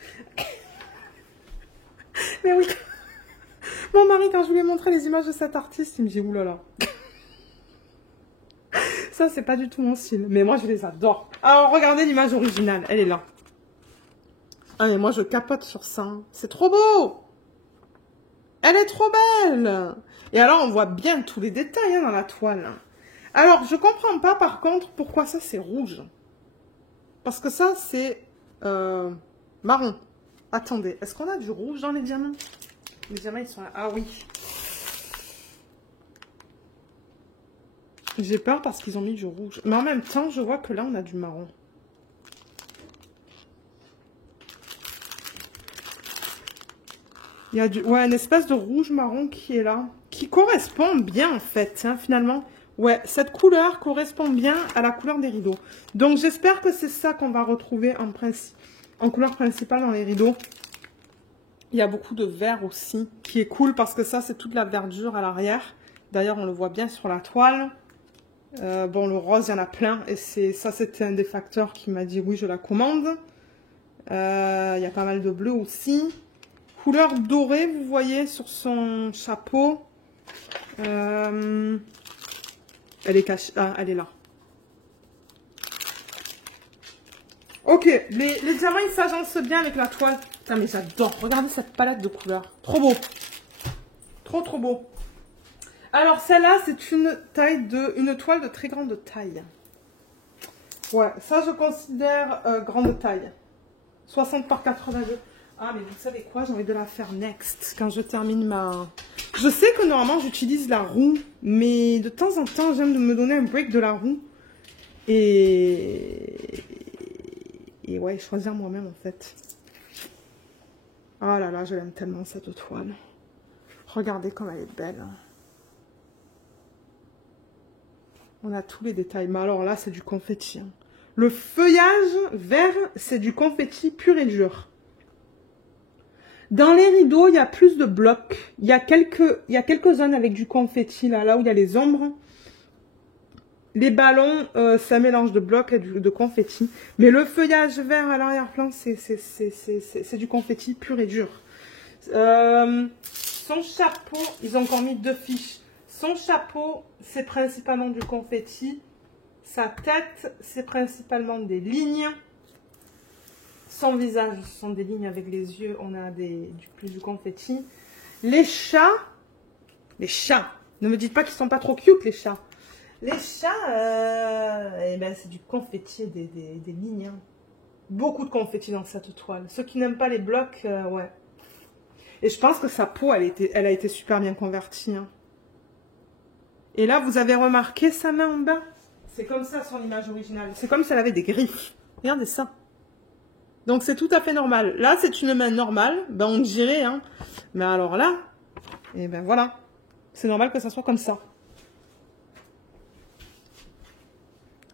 Mais oui. Mon mari, quand je lui ai montré les images de cet artiste, il me dit, oulala. Ça, c'est pas du tout mon style. Mais moi, je les adore. Alors, regardez l'image originale. Elle est là. Ah, mais moi, je capote sur ça. C'est trop beau. Elle est trop belle. Et alors, on voit bien tous les détails hein, dans la toile. Alors, je comprends pas, par contre, pourquoi ça, c'est rouge. Parce que ça, c'est marron. Attendez, est-ce qu'on a du rouge dans les diamants? Les diamants, ils sont là. Ah oui. J'ai peur parce qu'ils ont mis du rouge. Mais en même temps, je vois que là, on a du marron. Il y a ouais, une espèce de rouge-marron qui est là. Qui correspond bien, en fait, hein, finalement. Ouais, cette couleur correspond bien à la couleur des rideaux. Donc, j'espère que c'est ça qu'on va retrouver en couleur principale dans les rideaux. Il y a beaucoup de vert aussi, qui est cool parce que ça, c'est toute la verdure à l'arrière. D'ailleurs, on le voit bien sur la toile. Bon, le rose, il y en a plein. Et ça, c'était un des facteurs qui m'a dit oui, je la commande. Il y a pas mal de bleu aussi. Couleur dorée, vous voyez, sur son chapeau. Elle est cachée. Ah, elle est là. Ok, les diamants, ils s'agencent bien avec la toile. Putain, mais j'adore. Regardez cette palette de couleurs. Trop beau. Trop, trop beau. Alors, celle-là, c'est une toile de très grande taille. Ouais, ça, je considère grande taille. 60 par 82. Ah, mais vous savez quoi? J'ai envie de la faire next, quand je termine ma... Je sais que normalement, j'utilise la roue, mais de temps en temps, j'aime me donner un break de la roue. Et ouais, choisir moi-même, en fait. Ah là là, je l'aime tellement, cette toile. Regardez comme elle est belle. On a tous les détails. Mais alors là, c'est du confetti. Hein. Le feuillage vert, c'est du confetti pur et dur. Dans les rideaux, il y a plus de blocs. Il y a quelques zones avec du confetti, là où il y a les ombres. Les ballons, c'est un mélange de blocs et de confetti. Mais le feuillage vert à l'arrière-plan, c'est du confetti pur et dur. Son chapeau, ils ont encore mis 2 fiches. Son chapeau, c'est principalement du confetti. Sa tête, c'est principalement des lignes. Son visage, ce sont des lignes avec les yeux. On a plus du confetti. Les chats, ne me dites pas qu'ils sont pas trop cute, les chats. Les chats, eh ben, c'est du confetti et des lignes. Hein. Beaucoup de confetti dans cette toile. Ceux qui n'aiment pas les blocs, ouais. Et je pense que sa peau, elle a été super bien convertie. Hein. Et là, vous avez remarqué sa main en bas? C'est comme ça son image originale. C'est comme si elle avait des griffes. Regardez ça. Donc, c'est tout à fait normal. Là, c'est une main normale. Ben, on dirait, hein. Mais alors là, et ben voilà. C'est normal que ça soit comme ça.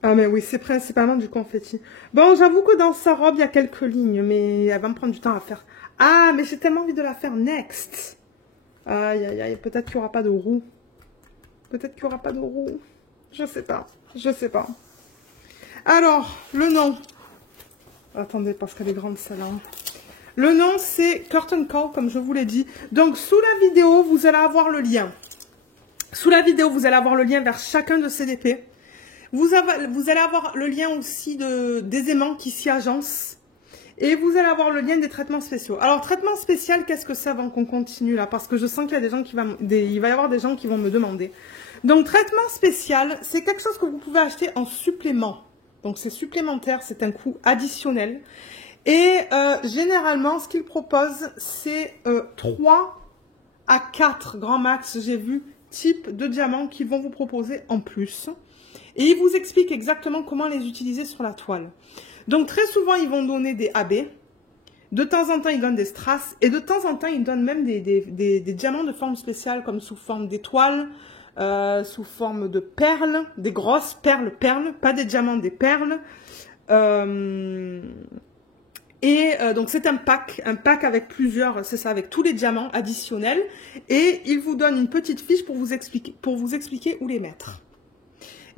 Ah mais oui, c'est principalement du confetti. Bon, j'avoue que dans sa robe, il y a quelques lignes, mais elle va me prendre du temps à faire. Ah, mais j'ai tellement envie de la faire next. Aïe, aïe, aïe, peut-être qu'il n'y aura pas de roue. Peut-être qu'il n'y aura pas de roue. Je sais pas, je sais pas. Alors, le nom. Attendez, parce qu'elle est grande celle-là. Le nom, c'est Curtain Call, comme je vous l'ai dit. Donc, sous la vidéo, vous allez avoir le lien. Sous la vidéo, vous allez avoir le lien vers chacun de ces DP. Vous allez avoir le lien aussi des aimants qui s'y agencent. Et vous allez avoir le lien des traitements spéciaux. Alors, traitement spécial, qu'est-ce que c'est avant qu'on continue là? Parce que je sens qu'il y a des gens il va y avoir des gens qui vont me demander. Donc, traitement spécial, c'est quelque chose que vous pouvez acheter en supplément. Donc, c'est supplémentaire, c'est un coût additionnel. Et généralement, ce qu'ils proposent, c'est 3 à 4 grands max, j'ai vu, types de diamants qu'ils vont vous proposer en plus. Et ils vous expliquent exactement comment les utiliser sur la toile. Donc, très souvent, ils vont donner des AB. De temps en temps, ils donnent des strass. Et de temps en temps, ils donnent même des diamants de forme spéciale, comme sous forme d'étoiles, sous forme de perles, des grosses perles, pas des diamants, des perles. Donc, c'est un pack avec plusieurs, c'est ça, avec tous les diamants additionnels. Et ils vous donnent une petite fiche pour vous expliquer où les mettre.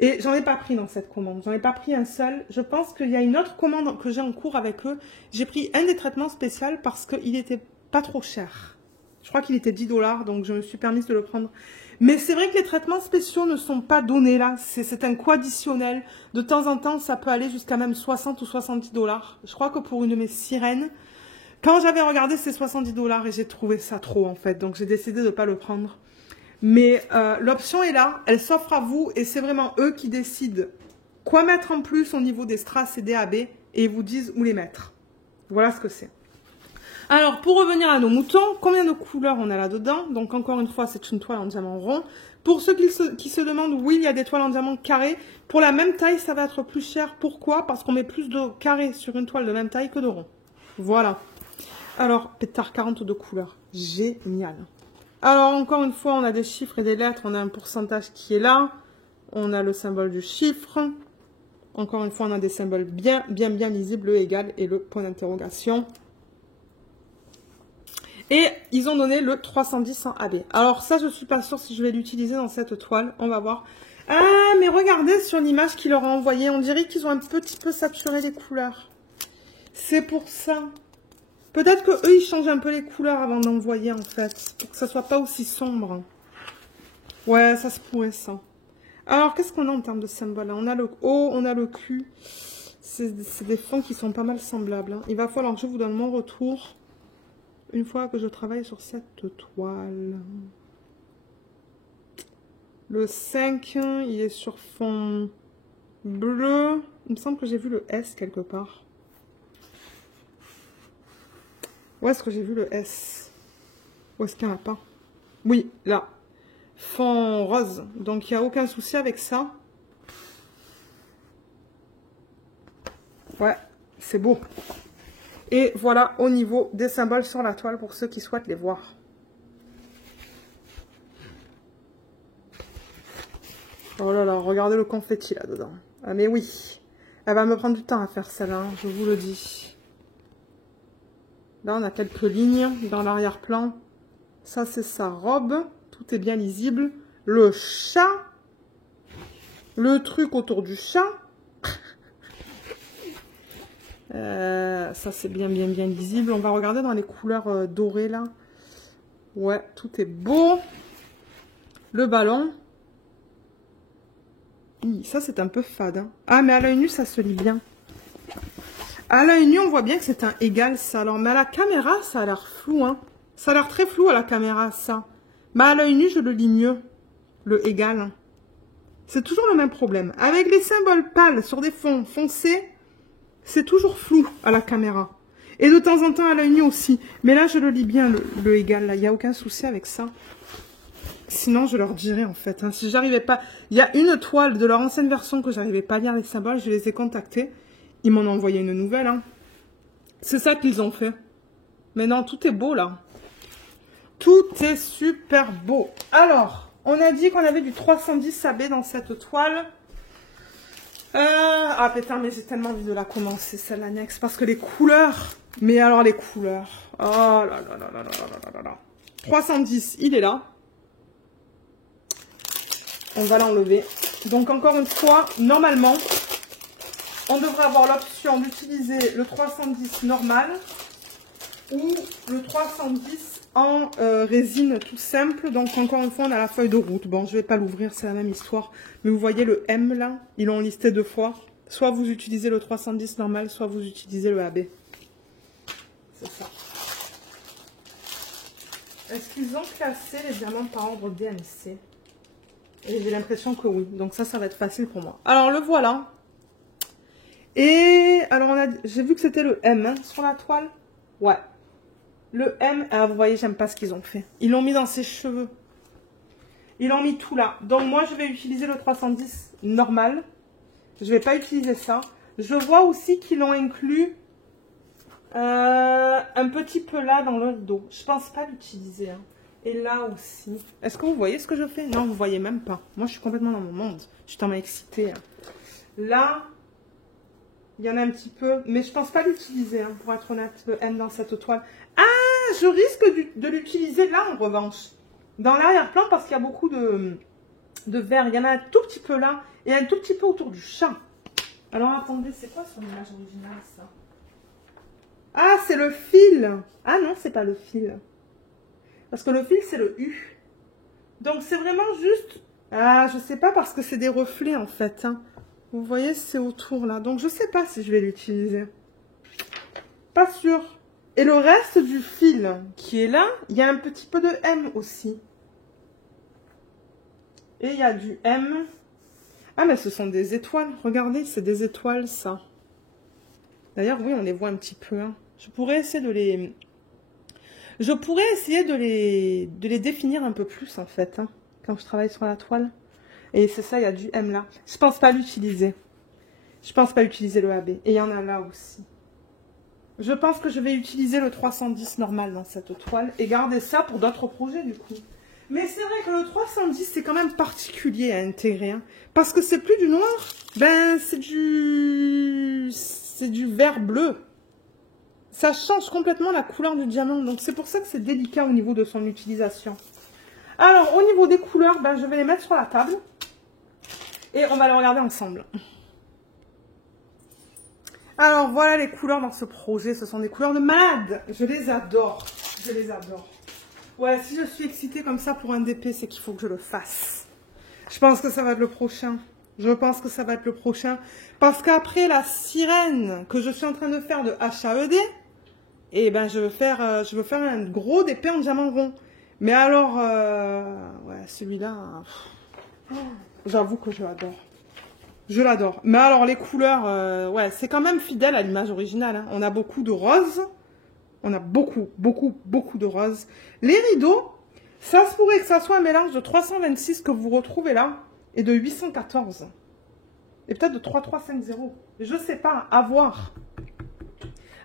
Et j'en ai pas pris dans cette commande, j'en ai pas pris un seul. Je pense qu'il y a une autre commande que j'ai en cours avec eux. J'ai pris un des traitements spéciaux parce qu'il était pas trop cher. Je crois qu'il était 10 $, donc je me suis permise de le prendre. Mais c'est vrai que les traitements spéciaux ne sont pas donnés là. C'est un coût additionnel. De temps en temps, ça peut aller jusqu'à même 60 ou 70 $. Je crois que pour une de mes sirènes, quand j'avais regardé, c'est 70 $ et j'ai trouvé ça trop en fait. Donc j'ai décidé de ne pas le prendre. Mais l'option est là, elle s'offre à vous et c'est vraiment eux qui décident quoi mettre en plus au niveau des strass et des AB et ils vous disent où les mettre. Voilà ce que c'est. Alors, pour revenir à nos moutons, combien de couleurs on a là-dedans? Donc, encore une fois, c'est une toile en diamant rond. Pour ceux qui se demandent, oui, il y a des toiles en diamant carré. Pour la même taille, ça va être plus cher. Pourquoi? Parce qu'on met plus de carré sur une toile de même taille que de rond. Voilà. Alors, pétard 42 couleurs. Génial. Alors, encore une fois, on a des chiffres et des lettres. On a un pourcentage qui est là. On a le symbole du chiffre. Encore une fois, on a des symboles bien lisibles, le égal et le point d'interrogation. Et ils ont donné le 310 en AB. Alors ça, je ne suis pas sûre si je vais l'utiliser dans cette toile. On va voir. Ah, mais regardez sur l'image qu'ils leur ont envoyée. On dirait qu'ils ont un petit peu saturé les couleurs. C'est pour ça. Peut-être qu'eux, ils changent un peu les couleurs avant d'envoyer, en fait. Pour que ça soit pas aussi sombre. Ouais, ça se pourrait, ça. Alors, qu'est-ce qu'on a en termes de symboles? On a le O, on a le Q. C'est des fonds qui sont pas mal semblables. Hein. Il va falloir que je vous donne mon retour une fois que je travaille sur cette toile. Le 5, il est sur fond bleu. Il me semble que j'ai vu le S quelque part. Où est-ce que j'ai vu le S? Où est-ce qu'il n'y en a pas? Oui, là. Fond rose. Donc, il n'y a aucun souci avec ça. Ouais, c'est beau. Et voilà au niveau des symboles sur la toile pour ceux qui souhaitent les voir. Oh là là, regardez le confetti là-dedans. Ah mais oui, elle va me prendre du temps à faire celle-là, je vous le dis. Là, on a quelques lignes dans l'arrière-plan. Ça, c'est sa robe. Tout est bien lisible. Le chat. Le truc autour du chat. Ça, c'est bien lisible. On va regarder dans les couleurs dorées, là. Ouais, tout est beau. Le ballon. Ça, c'est un peu fade. Hein. Ah, mais à l'œil nu, ça se lit bien. À l'œil nu, on voit bien que c'est un égal, ça. Alors, mais à la caméra, ça a l'air flou, hein. Ça a l'air très flou à la caméra, ça. Mais à l'œil nu, je le lis mieux. Le égal. C'est toujours le même problème. Avec les symboles pâles sur des fonds foncés, c'est toujours flou à la caméra. Et de temps en temps à l'œil nu aussi. Mais là, je le lis bien, le égal. Là, il n'y a aucun souci avec ça. Sinon, je leur dirais, en fait. Hein, si j'arrivais pas... Il y a une toile de leur ancienne version que j'arrivais pas à lire les symboles. Je les ai contactés. Ils m'en ont envoyé une nouvelle. Hein. C'est ça qu'ils ont fait. Mais non, tout est beau, là. Tout est super beau. Alors, on a dit qu'on avait du 310 AB dans cette toile. Ah putain, mais j'ai tellement envie de la commencer, celle-là, next, parce que les couleurs... Mais alors les couleurs... Oh là là là là là là là là. 310, il est là. On va l'enlever. Donc encore une fois, normalement, on devrait avoir l'option d'utiliser le 310 normal ou le 310 en résine tout simple. Donc encore une fois, on a la feuille de route. Bon, je vais pas l'ouvrir, c'est la même histoire. Mais vous voyez le M là, ils l'ont listé 2 fois. Soit vous utilisez le 310 normal, soit vous utilisez le AB. C'est ça. Est-ce qu'ils ont classé les diamants par ordre DMC? Et j'ai l'impression que oui. Donc ça va être facile pour moi. Alors le voilà. Et alors j'ai vu que c'était le M hein, sur la toile. Ouais. Le M, ah, vous voyez, j'aime pas ce qu'ils ont fait. Ils l'ont mis dans ses cheveux. Ils l'ont mis tout là. Donc moi, je vais utiliser le 310 normal. Je vais pas utiliser ça. Je vois aussi qu'ils l'ont inclus un petit peu là dans le dos. Je pense pas l'utiliser. Hein. Et là aussi. Est-ce que vous voyez ce que je fais? Non, vous voyez même pas. Moi, je suis complètement dans mon monde. Je suis tellement excitée. Hein. Là, il y en a un petit peu. Mais je pense pas l'utiliser, hein, pour être honnête, le M dans cette toile. Ah, je risque de l'utiliser là, en revanche. Dans l'arrière-plan, parce qu'il y a beaucoup de vert. Il y en a un tout petit peu là. Et un tout petit peu autour du chat. Alors, attendez, c'est quoi son image originale, ça? Ah, c'est le fil. Ah non, c'est pas le fil. Parce que le fil, c'est le U. Donc, c'est vraiment juste... Ah, je sais pas, parce que c'est des reflets, en fait. Hein. Vous voyez, c'est autour, là. Donc, je sais pas si je vais l'utiliser. Pas sûr. Et le reste du fil qui est là, il y a un petit peu de M aussi. Et il y a du M. Ah, mais ce sont des étoiles. Regardez, c'est des étoiles, ça. D'ailleurs, oui, on les voit un petit peu. Hein. Je pourrais essayer de les... Je pourrais essayer de les définir un peu plus, en fait, hein, quand je travaille sur la toile. Et c'est ça, il y a du M là. Je pense pas l'utiliser. Je pense pas utiliser le AB. Et il y en a là aussi. Je pense que je vais utiliser le 310 normal dans cette toile et garder ça pour d'autres projets, du coup. Mais c'est vrai que le 310, c'est quand même particulier à intégrer. Hein, parce que c'est plus du noir. Ben, c'est du vert bleu. Ça change complètement la couleur du diamant. Donc, c'est pour ça que c'est délicat au niveau de son utilisation. Alors, au niveau des couleurs, ben, je vais les mettre sur la table. Et on va les regarder ensemble. Alors, voilà les couleurs dans ce projet. Ce sont des couleurs de malade. Je les adore. Je les adore. Ouais, si je suis excitée comme ça pour un DP, c'est qu'il faut que je le fasse. Je pense que ça va être le prochain. Je pense que ça va être le prochain. Parce qu'après la sirène que je suis en train de faire de HAED, et ben je veux faire un gros DP en diamant rond. Mais alors, ouais, celui-là, j'avoue que je l'adore. Je l'adore. Mais alors, les couleurs, ouais, c'est quand même fidèle à l'image originale. Hein. On a beaucoup de roses. On a beaucoup de roses. Les rideaux, ça se pourrait que ça soit un mélange de 326 que vous retrouvez là et de 814. Et peut-être de 3350. Je sais pas, à voir.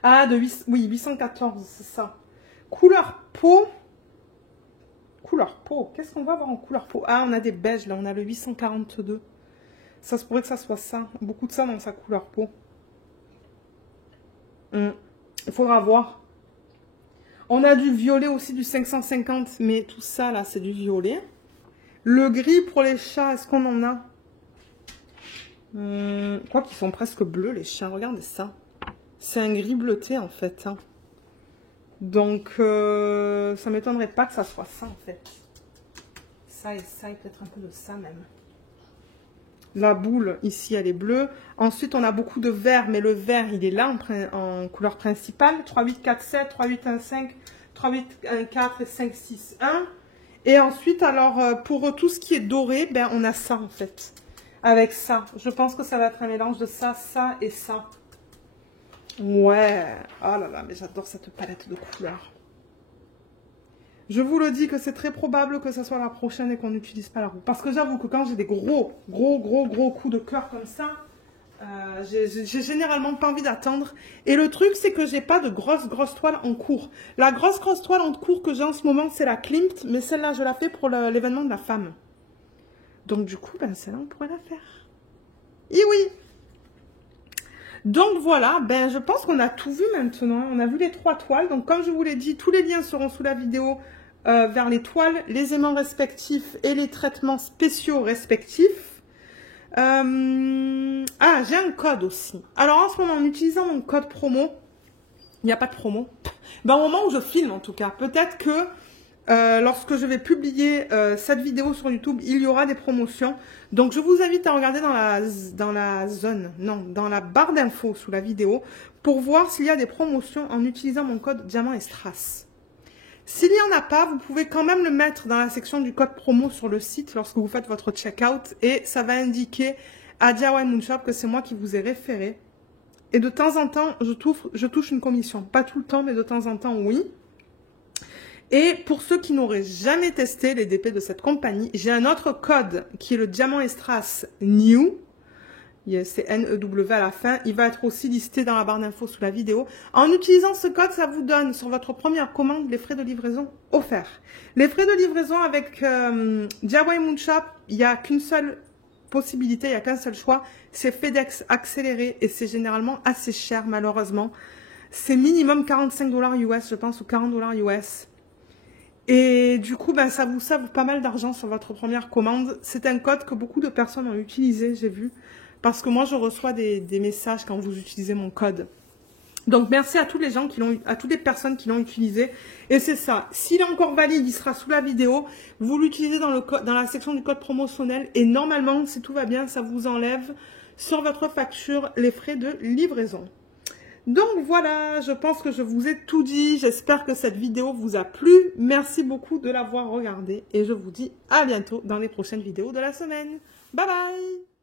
Ah, oui, 814, c'est ça. Couleur peau. Couleur peau. Qu'est-ce qu'on va avoir en couleur peau? Ah, on a des beiges là, on a le 842. Ça se pourrait que ça soit ça. Beaucoup de ça dans sa couleur peau. Il faudra voir. On a du violet aussi, du 550. Mais tout ça, là, c'est du violet. Le gris pour les chats, est-ce qu'on en a? Je crois qu'ils sont presque bleus, les chiens. Regardez ça. C'est un gris bleuté, en fait. Hein. Donc, ça m'étonnerait pas que ça soit ça, en fait. Ça et peut-être un peu de ça, même. La boule, ici, elle est bleue. Ensuite, on a beaucoup de vert, mais le vert, il est là en couleur principale. 3, 8, 4, 7, 3, 8, 1, 5, 3, 8, 1, 4 et 5, 6, 1. Et ensuite, alors, pour tout ce qui est doré, ben, on a ça, en fait. Avec ça. Je pense que ça va être un mélange de ça, ça et ça. Ouais. Oh là là, mais j'adore cette palette de couleurs. Je vous le dis que c'est très probable que ce soit la prochaine et qu'on n'utilise pas la roue. Parce que j'avoue que quand j'ai des gros coups de cœur comme ça, j'ai généralement pas envie d'attendre. Et le truc, c'est que j'ai pas de grosse toile en cours. La grosse toile en cours que j'ai en ce moment, c'est la Klimt. Mais celle-là, je la fais pour l'événement de la femme. Donc du coup, ben, celle-là, on pourrait la faire. Et oui, Donc voilà, ben, je pense qu'on a tout vu maintenant. On a vu les 3 toiles. Donc comme je vous l'ai dit, tous les liens seront sous la vidéo vers les toiles, les aimants respectifs et les traitements spéciaux respectifs. Ah, j'ai un code aussi. Alors en ce moment, en utilisant mon code promo, il n'y a pas de promo. Ben, au moment où je filme en tout cas, peut-être que lorsque je vais publier cette vidéo sur YouTube, il y aura des promotions. Donc, je vous invite à regarder dans la barre d'infos sous la vidéo pour voir s'il y a des promotions en utilisant mon code Diamant et Strass. S'il n'y en a pas, vous pouvez quand même le mettre dans la section du code promo sur le site lorsque vous faites votre checkout et ça va indiquer à DIY Moonshop que c'est moi qui vous ai référé. Et de temps en temps, je touche une commission. Pas tout le temps, mais de temps en temps, oui. Et pour ceux qui n'auraient jamais testé les DP de cette compagnie, j'ai un autre code qui est le Diamant et Strass New. C'est N-E-W à la fin. Il va être aussi listé dans la barre d'infos sous la vidéo. En utilisant ce code, ça vous donne sur votre première commande les frais de livraison offerts. Les frais de livraison avec DIY Moonshop, il n'y a qu'une seule possibilité, il n'y a qu'un seul choix. C'est FedEx accéléré et c'est généralement assez cher malheureusement. C'est minimum 45 $ US, je pense, ou 40 $ US. Et du coup, ben, ça vous sauve pas mal d'argent sur votre première commande. C'est un code que beaucoup de personnes ont utilisé, j'ai vu. Parce que moi, je reçois des messages quand vous utilisez mon code. Donc, merci à tous les gens à toutes les personnes qui l'ont utilisé. Et c'est ça. S'il est encore valide, il sera sous la vidéo. Vous l'utilisez dans la section du code promotionnel. Et normalement, si tout va bien, ça vous enlève sur votre facture les frais de livraison. Donc voilà, je pense que je vous ai tout dit. J'espère que cette vidéo vous a plu. Merci beaucoup de l'avoir regardée et je vous dis à bientôt dans les prochaines vidéos de la semaine. Bye bye!